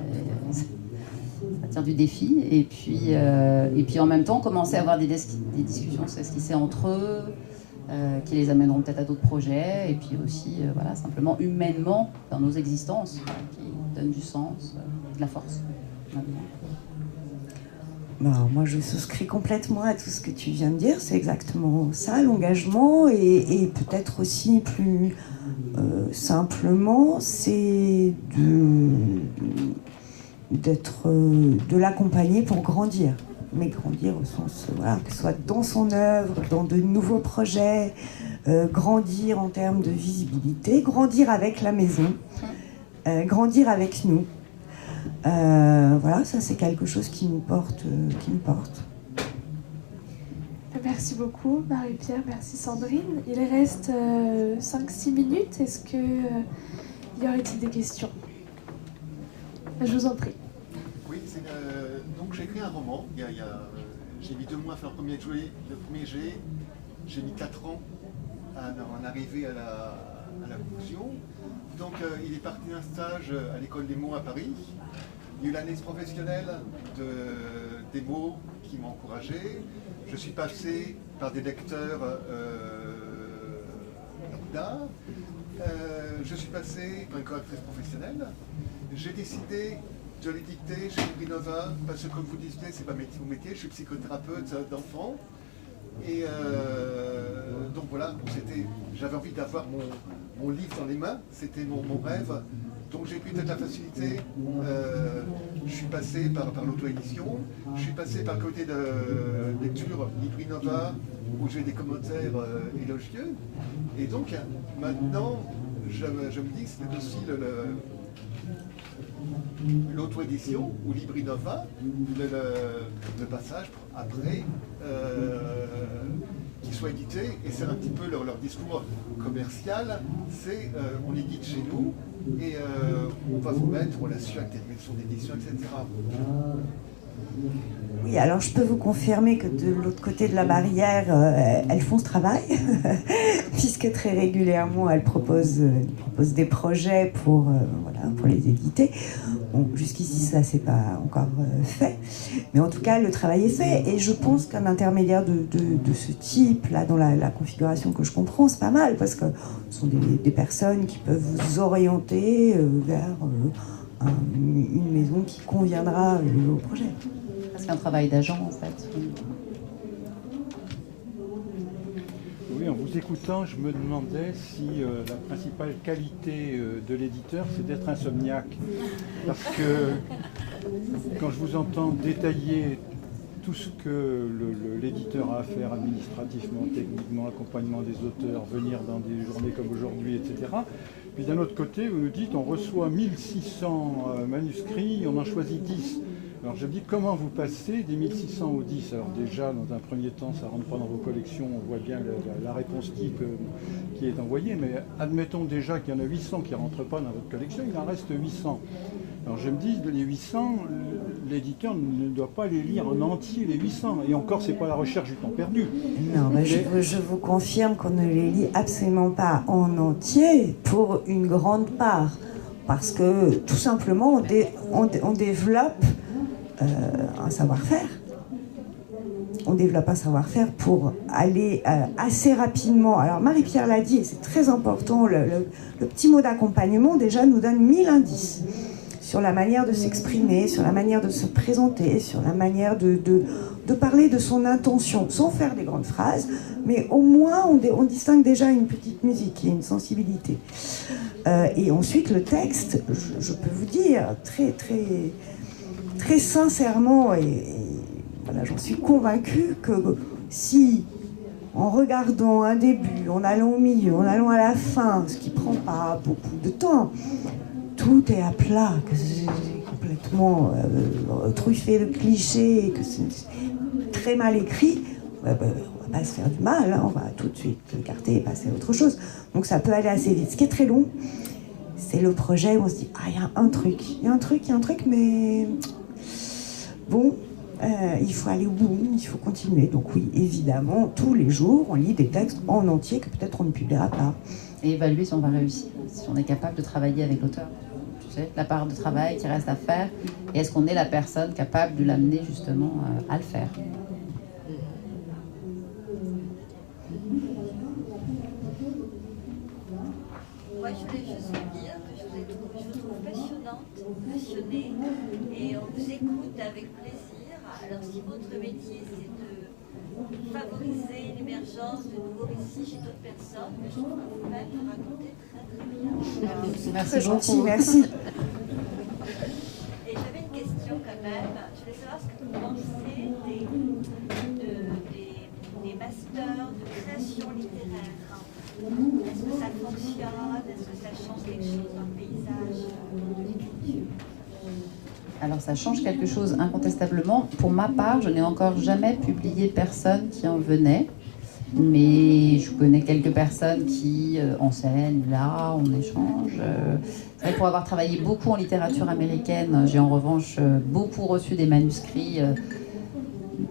tire du défi. Et puis en même temps, commencer à avoir des discussions s'esquisser entre eux, qui les amèneront peut-être à d'autres projets. Et puis aussi, simplement humainement, dans nos existences, qui donnent du sens, de la force. Moi, je souscris complètement à tout ce que tu viens de dire. C'est exactement ça, l'engagement. Et peut-être aussi plus simplement, c'est de l'accompagner pour grandir. Mais grandir au sens, que ce soit dans son œuvre, dans de nouveaux projets, grandir en termes de visibilité, grandir avec la maison, grandir avec nous. Ça c'est quelque chose qui me porte. Merci beaucoup Marie-Pierre, merci Sandrine. Il reste 5-6 minutes. Est-ce que y aurait-il des questions? Je vous en prie. Oui, donc j'ai écrit un roman. J'ai mis 2 mois à faire le premier jet. J'ai mis 4 ans à en arriver à la conclusion. Donc il est parti d'un stage à l'école des mots à Paris. Il y a eu l'année professionnelle des mots qui m'ont encouragé. Je suis passé par des lecteurs lambda. Je suis passé par une correctrice professionnelle. J'ai décidé je l'ai dicté chez Librinova, parce que comme vous disiez, c'est pas mon métier, je suis psychothérapeute d'enfants. Et donc voilà, j'avais envie d'avoir mon livre dans les mains, c'était mon rêve. Donc j'ai pris toute la facilité, je suis passé par l'auto-édition, je suis passé par le côté de lecture Librinova, où j'ai des commentaires élogieux. Et donc maintenant, je me dis que c'est aussi l'auto-édition ou Librinova, le passage après qu'ils soient édités, et c'est un petit peu leur discours commercial, c'est on édite chez nous et on va vous mettre en relation avec des maisons d'édition, etc. Oui, alors je peux vous confirmer que de l'autre côté de la barrière, elles font ce travail, puisque très régulièrement, elles proposent des projets pour les éditer. Bon, jusqu'ici, ça, c'est pas encore fait. Mais en tout cas, le travail est fait. Et je pense qu'un intermédiaire de ce type, là, dans la configuration que je comprends, c'est pas mal, parce que ce sont des personnes qui peuvent vous orienter vers une maison qui conviendra au projet. C'est un travail d'agent, en fait. Oui, en vous écoutant, je me demandais si la principale qualité de l'éditeur, c'est d'être insomniaque. Parce que quand je vous entends détailler tout ce que l'éditeur a à faire administrativement, techniquement, accompagnement des auteurs, venir dans des journées comme aujourd'hui, etc. Puis d'un autre côté, vous nous dites, on reçoit 1600 manuscrits, on en choisit 10. Alors je me dis, comment vous passez des 1600 aux 10? Alors déjà, dans un premier temps, ça ne rentre pas dans vos collections, on voit bien la réponse type qui est envoyée, mais admettons déjà qu'il y en a 800 qui ne rentrent pas dans votre collection, il en reste 800. Alors je me dis, les 800, l'éditeur ne doit pas les lire en entier, les 800, et encore, ce n'est pas la recherche du temps perdu. Non, mais je vous confirme qu'on ne les lit absolument pas en entier pour une grande part, parce que tout simplement, on développe un savoir-faire. On développe un savoir-faire pour aller assez rapidement. Alors Marie-Pierre l'a dit, et c'est très important, le petit mot d'accompagnement déjà nous donne 1000 indices sur la manière de s'exprimer, sur la manière de se présenter, sur la manière de parler de son intention, sans faire des grandes phrases, mais au moins on distingue déjà une petite musique et une sensibilité. Et ensuite le texte, je peux vous dire très sincèrement, et voilà, j'en suis convaincue que si, en regardant un début, en allant au milieu, en allant à la fin, ce qui prend pas beaucoup de temps, tout est à plat, que c'est complètement truffé de clichés, que c'est très mal écrit, on va pas se faire du mal, hein, on va tout de suite l'écarter et passer à autre chose. Donc ça peut aller assez vite. Ce qui est très long, c'est le projet où on se dit « Ah, il y a un truc, mais bon, il faut aller au bout, il faut continuer. » Donc oui, évidemment, tous les jours, on lit des textes en entier que peut-être on ne publiera pas. Et évaluer si on va réussir, si on est capable de travailler avec l'auteur. Tu sais, la part de travail qui reste à faire, et est-ce qu'on est la personne capable de l'amener justement à le faire. Moi, je voulais juste vous dire que je vous trouve passionnante, passionnée, et on vous écoute avec plaisir. Alors, si votre métier, c'est de favoriser l'émergence de nouveaux récits chez d'autres personnes, je trouve que vous-même vous racontez très très bien. Merci Très gentil, beaucoup. merci. Et j'avais une question quand même. Je voulais savoir ce que vous pensez des masters de création littéraire. Est-ce que ça fonctionne? Est-ce que ça change quelque chose dans le paysage de l'écriture? Alors ça change quelque chose incontestablement. Pour ma part, je n'ai encore jamais publié personne qui en venait, mais je connais quelques personnes qui enseignent là, on échange. C'est vrai que pour avoir travaillé beaucoup en littérature américaine, j'ai en revanche beaucoup reçu des manuscrits,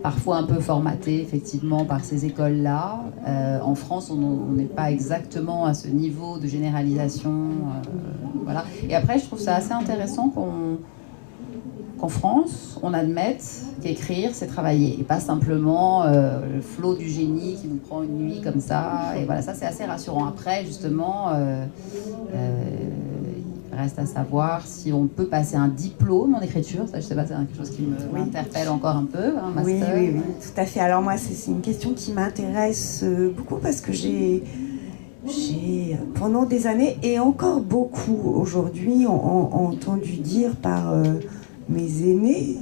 parfois un peu formatés effectivement par ces écoles-là. En France, on n'est pas exactement à ce niveau de généralisation. Voilà. Et après, je trouve ça assez intéressant qu'en France, on admette qu'écrire, c'est travailler, et pas simplement le flot du génie qui nous prend une nuit comme ça. Et voilà, ça c'est assez rassurant. Après, justement, Reste à savoir si on peut passer un diplôme en écriture. Ça, je sais pas, c'est quelque chose qui m'interpelle encore un peu, un master. Oui, tout à fait. Alors moi, c'est une question qui m'intéresse beaucoup parce que j'ai pendant des années, et encore beaucoup aujourd'hui, entendu dire par mes aînés,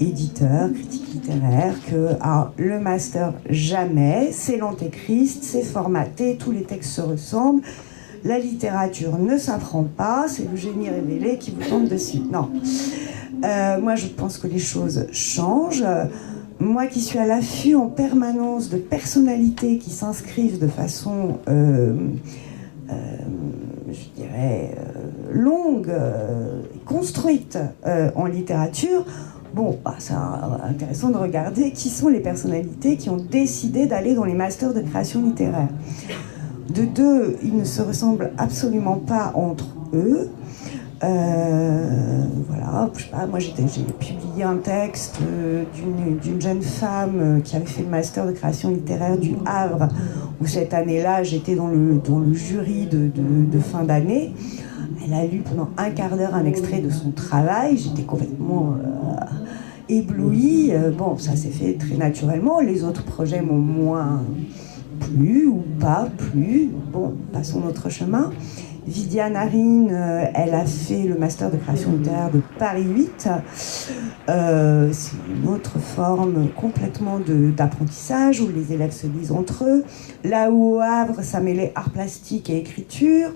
éditeurs, critiques littéraires, que le master, jamais, c'est l'antéchrist, c'est formaté, tous les textes se ressemblent, la littérature ne s'apprend pas, c'est le génie révélé qui vous tombe dessus. Non. Moi, je pense que les choses changent. Moi qui suis à l'affût en permanence de personnalités qui s'inscrivent de façon, je dirais, longue, construite en littérature, bon, c'est intéressant de regarder qui sont les personnalités qui ont décidé d'aller dans les masters de création littéraire. De deux, ils ne se ressemblent absolument pas entre eux. Voilà, je sais pas, moi j'ai publié un texte d'une jeune femme qui avait fait le master de création littéraire du Havre, où cette année-là j'étais dans le jury de fin d'année. Elle a lu pendant un quart d'heure un extrait de son travail, j'étais complètement éblouie. Bon, ça s'est fait très naturellement, les autres projets m'ont moins plu ou pas plu. Bon, passons notre chemin. Vidia Narine, elle a fait le master de création littéraire de Paris 8. C'est une autre forme complètement d'apprentissage où les élèves se lisent entre eux. Là où au Havre, ça mêlait art plastique et écriture.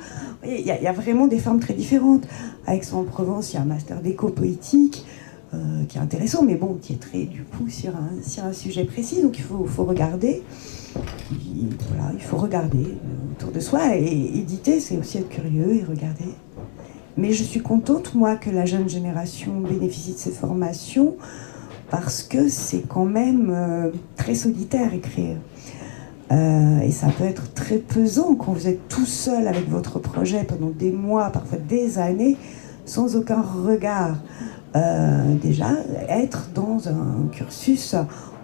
Il y a vraiment des formes très différentes. À Aix-en-Provence, il y a un master d'éco-poétique qui est intéressant, mais bon, qui est très, du coup, sur un sujet précis. Donc il faut regarder. Voilà, il faut regarder autour de soi et éditer, c'est aussi être curieux et regarder. Mais je suis contente, moi, que la jeune génération bénéficie de ces formations parce que c'est quand même très solitaire écrire. Et ça peut être très pesant quand vous êtes tout seul avec votre projet pendant des mois, parfois des années, sans aucun regard. Déjà, être dans un cursus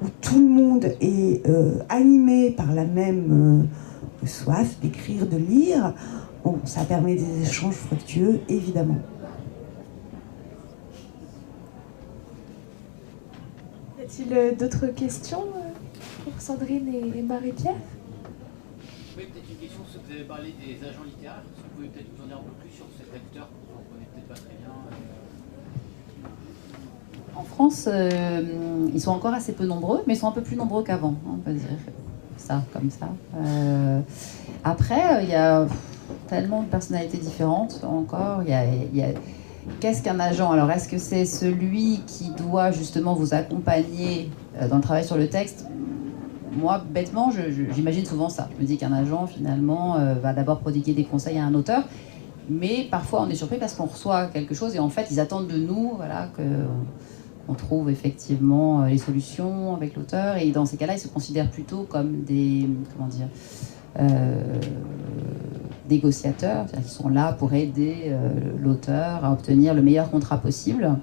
où tout le monde est animé par la même soif d'écrire, de lire, bon, ça permet des échanges fructueux, évidemment. Y a-t-il d'autres questions pour Sandrine et Marie-Pierre? Oui, peut-être une question, vous avez parlé des agents littéraires, est-ce que vous pouvez peut-être nous en dire un peu plus sur cet acteur qu'on ne connaît peut-être pas très bien? En France, ils sont encore assez peu nombreux, mais ils sont un peu plus nombreux qu'avant, on peut dire ça comme ça. Après, il y a tellement de personnalités différentes encore. Qu'est-ce qu'un agent? Alors, est-ce que c'est celui qui doit justement vous accompagner dans le travail sur le texte? Moi, bêtement, j'imagine souvent ça. Je me dis qu'un agent, finalement, va d'abord prodiguer des conseils à un auteur, mais parfois on est surpris parce qu'on reçoit quelque chose et en fait, ils attendent de nous, voilà, qu'on trouve effectivement les solutions avec l'auteur, et dans ces cas-là, ils se considèrent plutôt comme des, négociateurs, c'est-à-dire qu'ils sont là pour aider l'auteur à obtenir le meilleur contrat possible.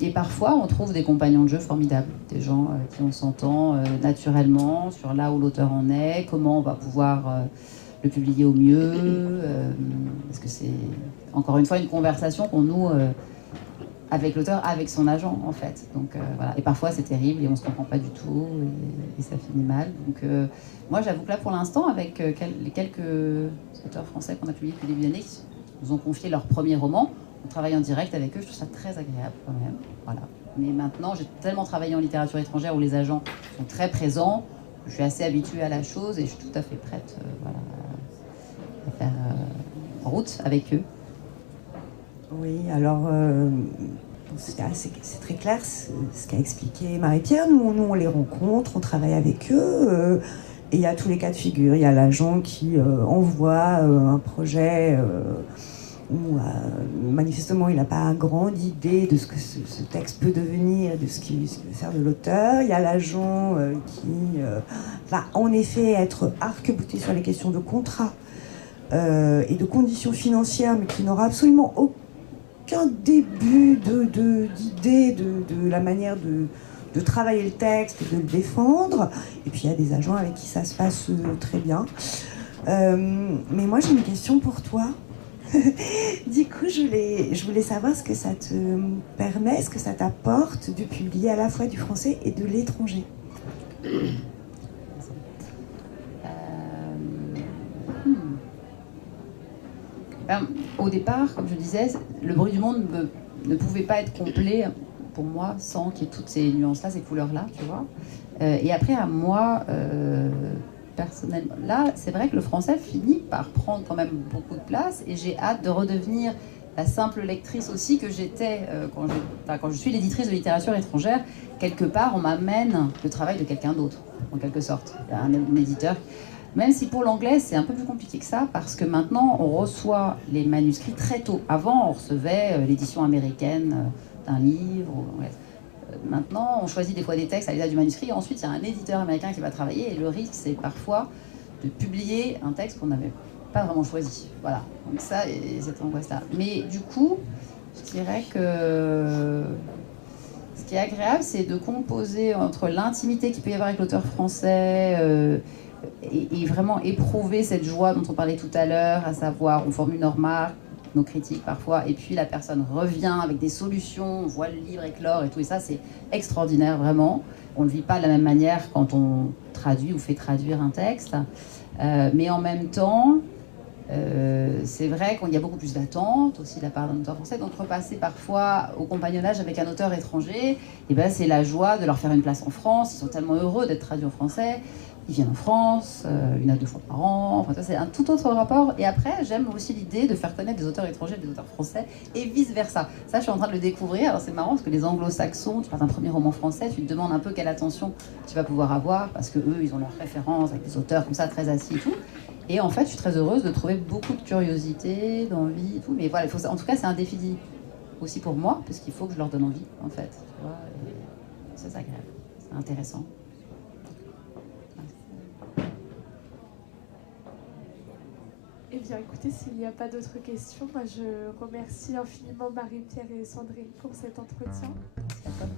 Et parfois, on trouve des compagnons de jeu formidables, des gens qui on s'entend naturellement sur là où l'auteur en est, comment on va pouvoir le publier au mieux, parce que c'est encore une fois une conversation qu'on noue avec l'auteur, avec son agent en fait. Donc voilà. Et parfois c'est terrible et on se comprend pas du tout et ça finit mal. Donc moi j'avoue que là pour l'instant avec les quelques auteurs français qu'on a publiés depuis le début d'année qui nous ont confié leur premier roman, on travaille en direct avec eux, je trouve ça très agréable quand même. Voilà. Mais maintenant j'ai tellement travaillé en littérature étrangère où les agents sont très présents, je suis assez habituée à la chose et je suis tout à fait prête voilà, à faire route avec eux. Oui, alors c'est très clair ce qu'a expliqué Marie-Pierre. Nous, on les rencontre, on travaille avec eux. Et il y a tous les cas de figure. Il y a l'agent qui envoie un projet où manifestement il n'a pas grande idée de ce que ce texte peut devenir, de ce qu'il veut faire de l'auteur. Il y a l'agent qui va en effet être arc-bouté sur les questions de contrat et de conditions financières, mais qui n'aura absolument aucun début d'idée de la manière de travailler le texte et de le défendre. Et puis il y a des agents avec qui ça se passe très bien. Mais moi, j'ai une question pour toi. Du coup, je voulais savoir ce que ça te permet, ce que ça t'apporte de publier à la fois du français et de l'étranger. Au départ, comme je disais, le bruit du monde ne pouvait pas être complet pour moi sans qu'il y ait toutes ces nuances-là, ces couleurs-là, tu vois. Et après, à moi, personnellement, là, c'est vrai que le français finit par prendre quand même beaucoup de place et j'ai hâte de redevenir la simple lectrice aussi que j'étais quand je suis l'éditrice de littérature étrangère. Quelque part, on m'amène le travail de quelqu'un d'autre, en quelque sorte. Il y a un éditeur. Même si pour l'anglais, c'est un peu plus compliqué que ça, parce que maintenant, on reçoit les manuscrits très tôt. Avant, on recevait l'édition américaine d'un livre. Maintenant, on choisit des fois des textes à l'état du manuscrit, et ensuite, il y a un éditeur américain qui va travailler, et le risque, c'est parfois de publier un texte qu'on n'avait pas vraiment choisi. Voilà, donc ça, et cette angoisse-là. Mais du coup, je dirais que ce qui est agréable, c'est de composer entre l'intimité qu'il peut y avoir avec l'auteur français, et vraiment éprouver cette joie dont on parlait tout à l'heure, à savoir on formule nos remarques, nos critiques parfois, et puis la personne revient avec des solutions, on voit le livre éclore et tout, et ça c'est extraordinaire vraiment. On ne le vit pas de la même manière quand on traduit ou fait traduire un texte, mais en même temps, c'est vrai qu'il y a beaucoup plus d'attentes aussi de la part d'un auteur français, donc repasser parfois au compagnonnage avec un auteur étranger, et ben c'est la joie de leur faire une place en France. Ils sont tellement heureux d'être traduits en français. Ils viennent en France, 1 à 2 fois par an. Enfin, c'est un tout autre rapport. Et après, j'aime aussi l'idée de faire connaître des auteurs étrangers, des auteurs français, et vice-versa. Ça, je suis en train de le découvrir. Alors, c'est marrant parce que les anglo-saxons, tu parles d'un premier roman français, tu te demandes un peu quelle attention tu vas pouvoir avoir, parce que eux, ils ont leurs références avec des auteurs comme ça, très assis et tout. Et en fait, je suis très heureuse de trouver beaucoup de curiosité, d'envie et tout. Mais voilà, en tout cas, c'est un défi aussi pour moi, parce qu'il faut que je leur donne envie, en fait. Tu vois, et ça, c'est agréable. C'est intéressant. Eh bien, écoutez, s'il n'y a pas d'autres questions, moi je remercie infiniment Marie-Pierre et Sandrine pour cet entretien. Merci à toi.